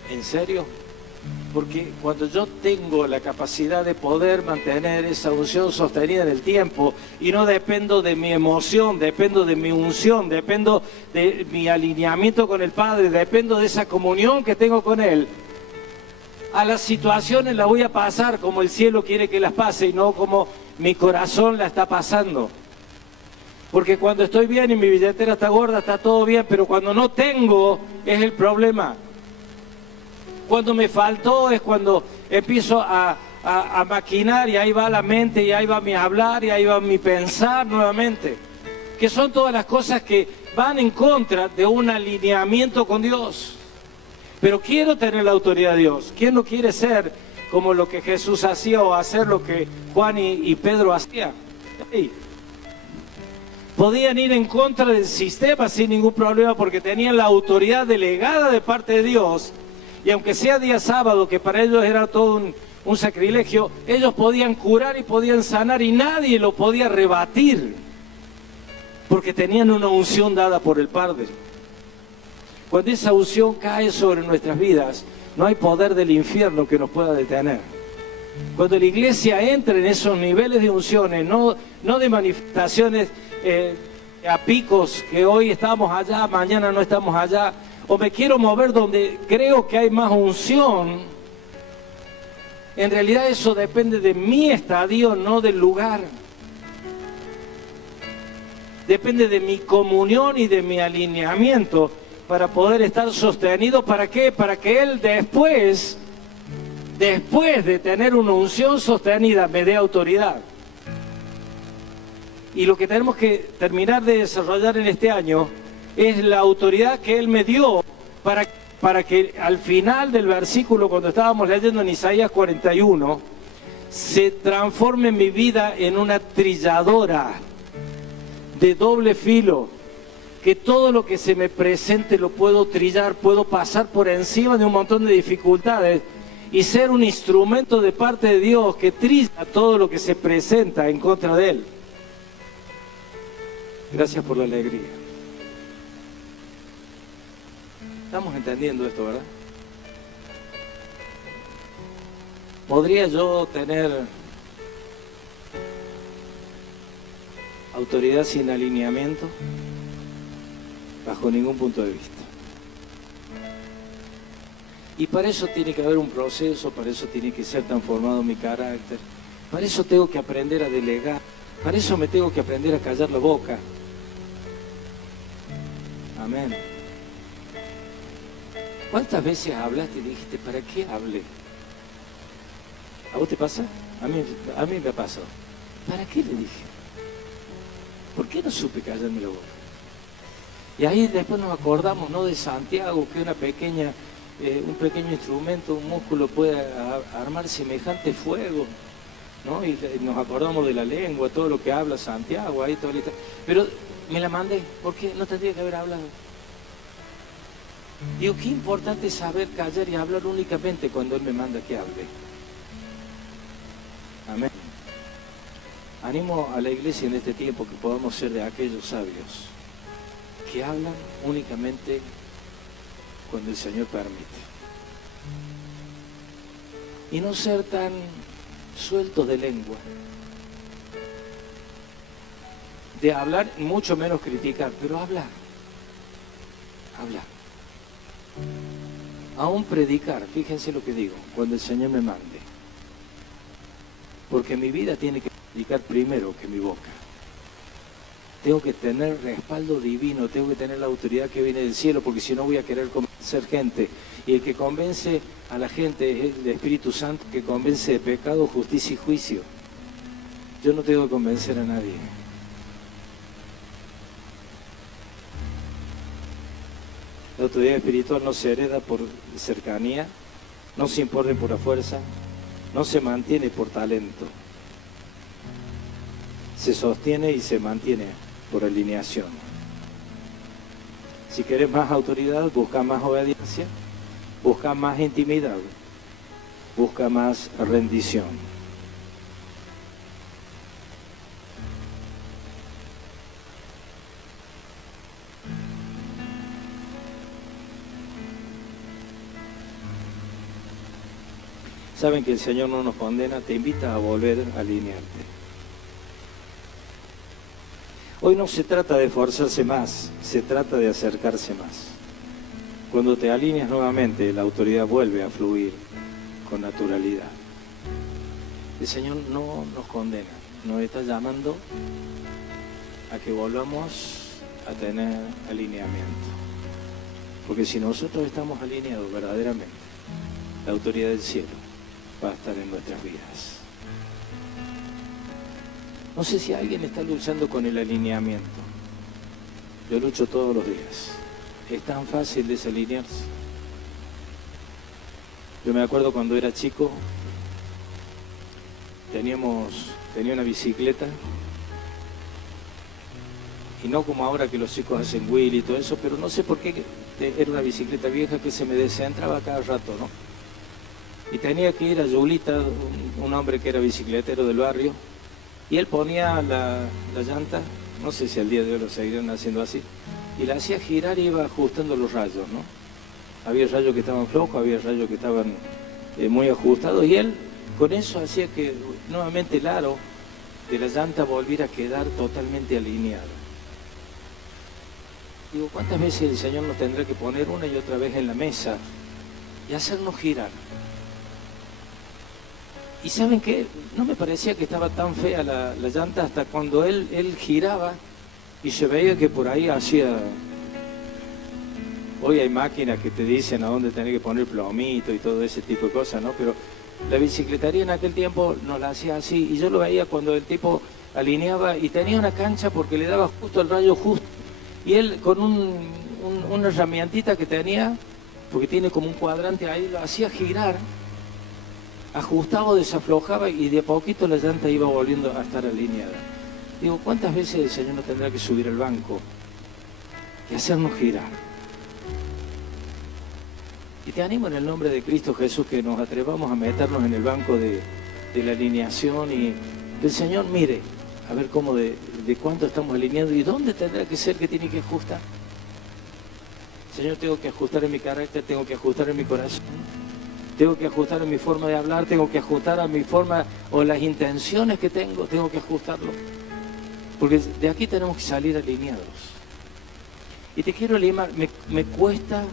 ¿En serio? Porque cuando yo tengo la capacidad de poder mantener esa unción sostenida en el tiempo y no dependo de mi emoción, dependo de mi unción, dependo de mi alineamiento con el Padre, dependo de esa comunión que tengo con Él, a las situaciones las voy a pasar como el cielo quiere que las pase y no como mi corazón la está pasando. Porque cuando estoy bien y mi billetera está gorda, está todo bien, pero cuando no tengo es el problema. Cuando me faltó es cuando empiezo a maquinar y ahí va la mente y ahí va mi hablar y ahí va mi pensar nuevamente. Que son todas las cosas que van en contra de un alineamiento con Dios. Pero quiero tener la autoridad de Dios. ¿Quién no quiere ser como lo que Jesús hacía o hacer lo que Juan y Pedro hacían? Sí. Podían ir en contra del sistema sin ningún problema porque tenían la autoridad delegada de parte de Dios. Y aunque sea día sábado, que para ellos era todo un sacrilegio, ellos podían curar y podían sanar y nadie lo podía rebatir. Porque tenían una unción dada por el Padre. Cuando esa unción cae sobre nuestras vidas, no hay poder del infierno que nos pueda detener. Cuando la iglesia entra en esos niveles de unciones, no de manifestaciones a picos, que hoy estamos allá, mañana no estamos allá, o me quiero mover donde creo que hay más unción, en realidad eso depende de mi estadio, no del lugar. Depende de mi comunión y de mi alineamiento para poder estar sostenido. ¿Para qué? Para que Él después de tener una unción sostenida, me dé autoridad. Y lo que tenemos que terminar de desarrollar en este año es la autoridad que Él me dio para que al final del versículo, cuando estábamos leyendo en Isaías 41, se transforme mi vida en una trilladora de doble filo, que todo lo que se me presente lo puedo trillar, puedo pasar por encima de un montón de dificultades y ser un instrumento de parte de Dios que trilla todo lo que se presenta en contra de Él. Gracias por la alegría. Estamos entendiendo esto, ¿verdad? ¿Podría yo tener autoridad sin alineamiento? Bajo ningún punto de vista. Y para eso tiene que haber un proceso, para eso tiene que ser transformado mi carácter, para eso tengo que aprender a delegar, para eso me tengo que aprender a callar la boca. Amén. ¿Cuántas veces hablaste y dijiste, ¿para qué hablé? ¿A vos te pasa? A mí me ha pasado. ¿Para qué le dije? ¿Por qué no supe callarme la boca? Y ahí después nos acordamos, ¿no?, de Santiago, que un pequeño instrumento, un músculo puede armar semejante fuego, ¿no? Y nos acordamos de la lengua, todo lo que habla Santiago, ahí todo. Pero me la mandé, ¿por qué? No tendría que haber hablado. Digo, qué importante es saber callar y hablar únicamente cuando Él me manda que hable. Amén. Animo a la iglesia en este tiempo que podamos ser de aquellos sabios que hablan únicamente cuando el Señor permite. Y no ser tan sueltos de lengua. De hablar, mucho menos criticar, pero hablar. hablar. Aún predicar, fíjense lo que digo, cuando el Señor me mande. Porque mi vida tiene que predicar primero que mi boca. Tengo que tener respaldo divino, tengo que tener la autoridad que viene del cielo, porque si no voy a querer convencer gente. Y el que convence a la gente es el Espíritu Santo, que convence de pecado, justicia y juicio. Yo no tengo que convencer a nadie. La autoridad espiritual no se hereda por cercanía, no se impone por la fuerza, no se mantiene por talento. Se sostiene y se mantiene por alineación. Si quieres más autoridad, busca más obediencia, busca más intimidad, busca más rendición. Saben que el Señor no nos condena, te invita a volver a alinearte. Hoy no se trata de esforzarse más, se trata de acercarse más. Cuando te alineas nuevamente, la autoridad vuelve a fluir con naturalidad. El Señor no nos condena, nos está llamando a que volvamos a tener alineamiento. Porque si nosotros estamos alineados verdaderamente, la autoridad del cielo va a estar en nuestras vidas. No sé si alguien está luchando con el alineamiento. Yo lucho todos los días. Es tan fácil desalinearse. Yo me acuerdo cuando era chico, tenía una bicicleta, y no como ahora que los chicos hacen wheel y todo eso, pero no sé por qué era una bicicleta vieja que se me descentraba cada rato, ¿no? Y tenía que ir a Yulita, un hombre que era bicicletero del barrio, y él ponía la llanta, no sé si al día de hoy lo seguirán haciendo así, y la hacía girar y iba ajustando los rayos, ¿no? Había rayos que estaban flojos, había rayos que estaban muy ajustados, y él con eso hacía que nuevamente el aro de la llanta volviera a quedar totalmente alineado. Digo, ¿cuántas veces el Señor nos tendrá que poner una y otra vez en la mesa y hacernos girar? Y ¿saben qué? No me parecía que estaba tan fea la llanta hasta cuando él giraba y se veía que por ahí hacía... Hoy hay máquinas que te dicen a dónde tener que poner plomito y todo ese tipo de cosas, ¿no? Pero la bicicletaría en aquel tiempo nos la hacía así, y yo lo veía cuando el tipo alineaba y tenía una cancha porque le daba justo el rayo justo. Y él con una herramientita que tenía, porque tiene como un cuadrante ahí, lo hacía girar, ajustaba o desaflojaba, y de a poquito la llanta iba volviendo a estar alineada. Digo, ¿cuántas veces el Señor no tendrá que subir al banco y hacernos girar? Y te animo en el nombre de Cristo Jesús que nos atrevamos a meternos en el banco de la alineación, y que el Señor mire a ver cómo de cuánto estamos alineando y dónde tendrá que ser que tiene que ajustar. Señor, tengo que ajustar en mi carácter, tengo que ajustar en mi corazón, tengo que ajustar en mi forma de hablar, tengo que ajustar a mi forma o las intenciones que tengo que ajustarlo. Porque de aquí tenemos que salir alineados. Y te quiero animar, me cuesta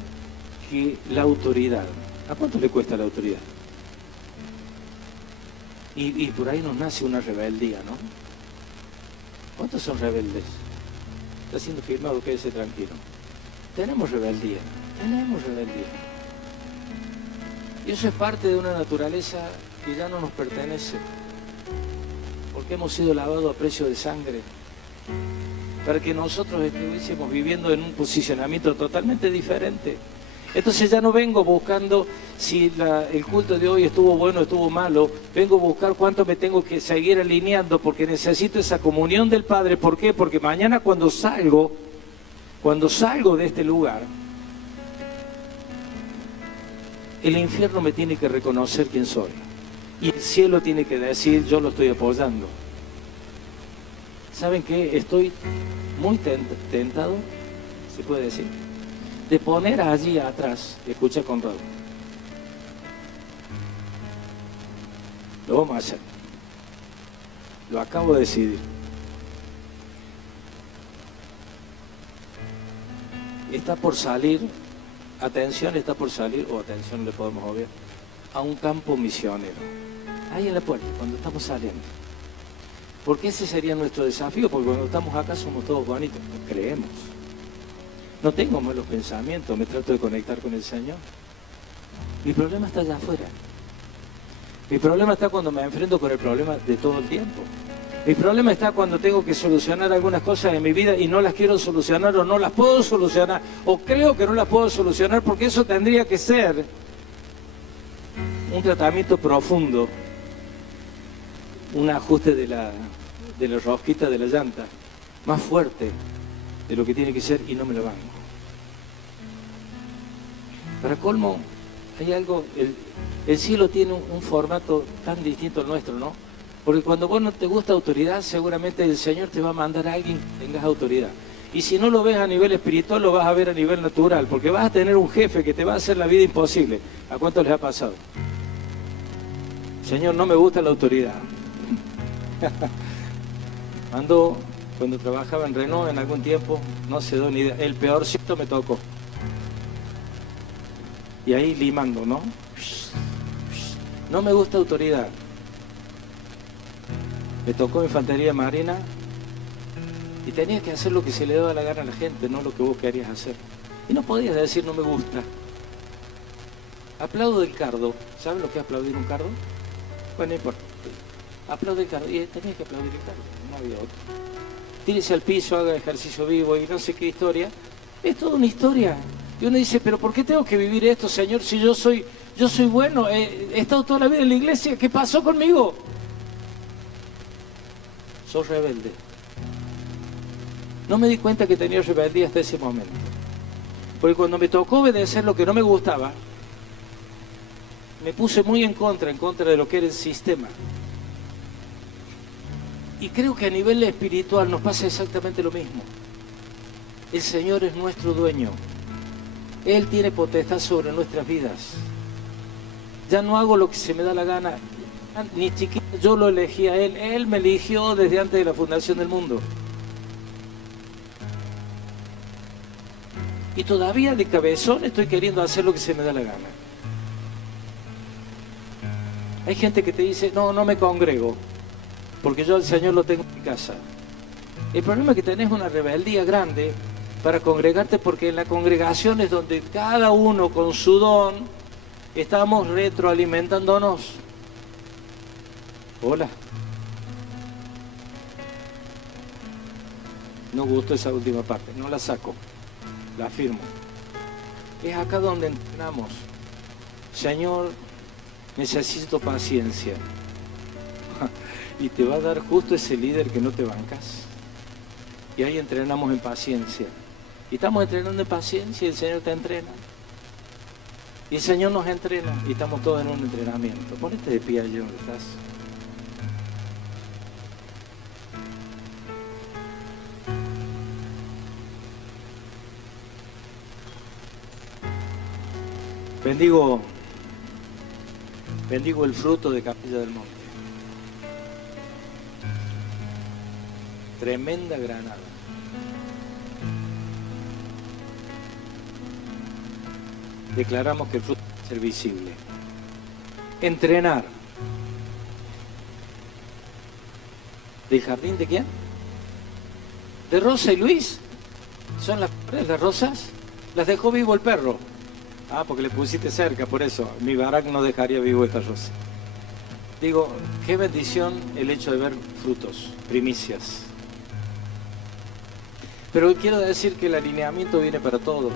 que la autoridad, ¿a cuánto le cuesta la autoridad? Y por ahí nos nace una rebeldía, ¿no? ¿Cuántos son rebeldes? Está siendo firmado, quédese tranquilo. Tenemos rebeldía. Y eso es parte de una naturaleza que ya no nos pertenece, porque hemos sido lavados a precio de sangre, para que nosotros estuviésemos viviendo en un posicionamiento totalmente diferente. Entonces ya no vengo buscando si el culto de hoy estuvo bueno o estuvo malo, vengo a buscar cuánto me tengo que seguir alineando, porque necesito esa comunión del Padre. ¿Por qué? Porque mañana cuando salgo de este lugar, el infierno me tiene que reconocer quién soy, y el cielo tiene que decir, yo lo estoy apoyando. ¿Saben qué? Estoy muy tentado, se puede decir, de poner allí atrás, escucha Conrado, lo vamos a hacer, lo acabo de decidir, está por salir, atención, está por salir, o atención le podemos obviar, a un campo misionero. Ahí en la puerta, cuando estamos saliendo. Porque ese sería nuestro desafío, porque cuando estamos acá somos todos bonitos, creemos. No tengo malos pensamientos, me trato de conectar con el Señor. Mi problema está allá afuera. Mi problema está cuando me enfrento con el problema de todo el tiempo. Mi problema está cuando tengo que solucionar algunas cosas en mi vida y no las quiero solucionar o no las puedo solucionar o creo que no las puedo solucionar porque eso tendría que ser un tratamiento profundo, un ajuste de la rosquita de la llanta más fuerte de lo que tiene que ser y no me lo banco. Para colmo, hay algo, el cielo tiene un formato tan distinto al nuestro, ¿no? Porque cuando vos no te gusta autoridad, seguramente el Señor te va a mandar a alguien que tengas autoridad. Y si no lo ves a nivel espiritual, lo vas a ver a nivel natural, porque vas a tener un jefe que te va a hacer la vida imposible. ¿A cuánto les ha pasado? Señor, no me gusta la autoridad. Cuando trabajaba en Renault en algún tiempo, no se dio ni idea, el peorcito me tocó. Y ahí limando, ¿no? No me gusta autoridad. Me tocó infantería marina y tenías que hacer lo que se le daba la gana a la gente, no lo que vos querías hacer. Y no podías decir no me gusta. Aplaudo del cardo. ¿Saben lo que es aplaudir un cardo? Bueno, no importa. Aplaude el cardo. Y tenías que aplaudir el cardo, no había otro. Tírese al piso, haga ejercicio vivo y no sé qué historia. Es toda una historia. Y uno dice, pero ¿por qué tengo que vivir esto, Señor, si yo soy bueno? He estado toda la vida en la iglesia. ¿Qué pasó conmigo? Sos rebelde. No me di cuenta que tenía rebeldía hasta ese momento. Porque cuando me tocó obedecer lo que no me gustaba, me puse muy en contra de lo que era el sistema. Y creo que a nivel espiritual nos pasa exactamente lo mismo. El Señor es nuestro dueño. Él tiene potestad sobre nuestras vidas. Ya no hago lo que se me da la gana. Ni chiquito, yo lo elegí a Él. Él me eligió desde antes de la fundación del mundo. Y todavía de cabezón estoy queriendo hacer lo que se me da la gana. Hay gente que te dice, no me congrego, porque yo al Señor lo tengo en mi casa. El problema es que tenés una rebeldía grande para congregarte, porque en la congregación es donde cada uno con su don estamos retroalimentándonos. Hola. No gustó esa última parte, no la saco, la afirmo. Es acá donde entrenamos. Señor, necesito paciencia. Y te va a dar justo ese líder que no te bancas. Y ahí entrenamos en paciencia. Y estamos entrenando en paciencia y el Señor te entrena. Y el Señor nos entrena y estamos todos en un entrenamiento. Ponete de pie allí donde estás. Bendigo el fruto de Capilla del Monte. Tremenda granada. Declaramos que el fruto debe ser visible. Entrenar. ¿Del jardín de quién? ¿De Rosa y Luis? ¿Son las rosas? Las dejó vivo el perro. Ah, porque le pusiste cerca, por eso. Mi Barak no dejaría vivo esta rosa. Digo, qué bendición el hecho de ver frutos, primicias. Pero quiero decir que el alineamiento viene para todos,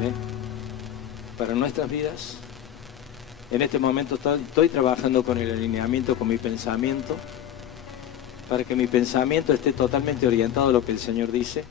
para nuestras vidas. En este momento estoy trabajando con el alineamiento, con mi pensamiento, para que mi pensamiento esté totalmente orientado a lo que el Señor dice.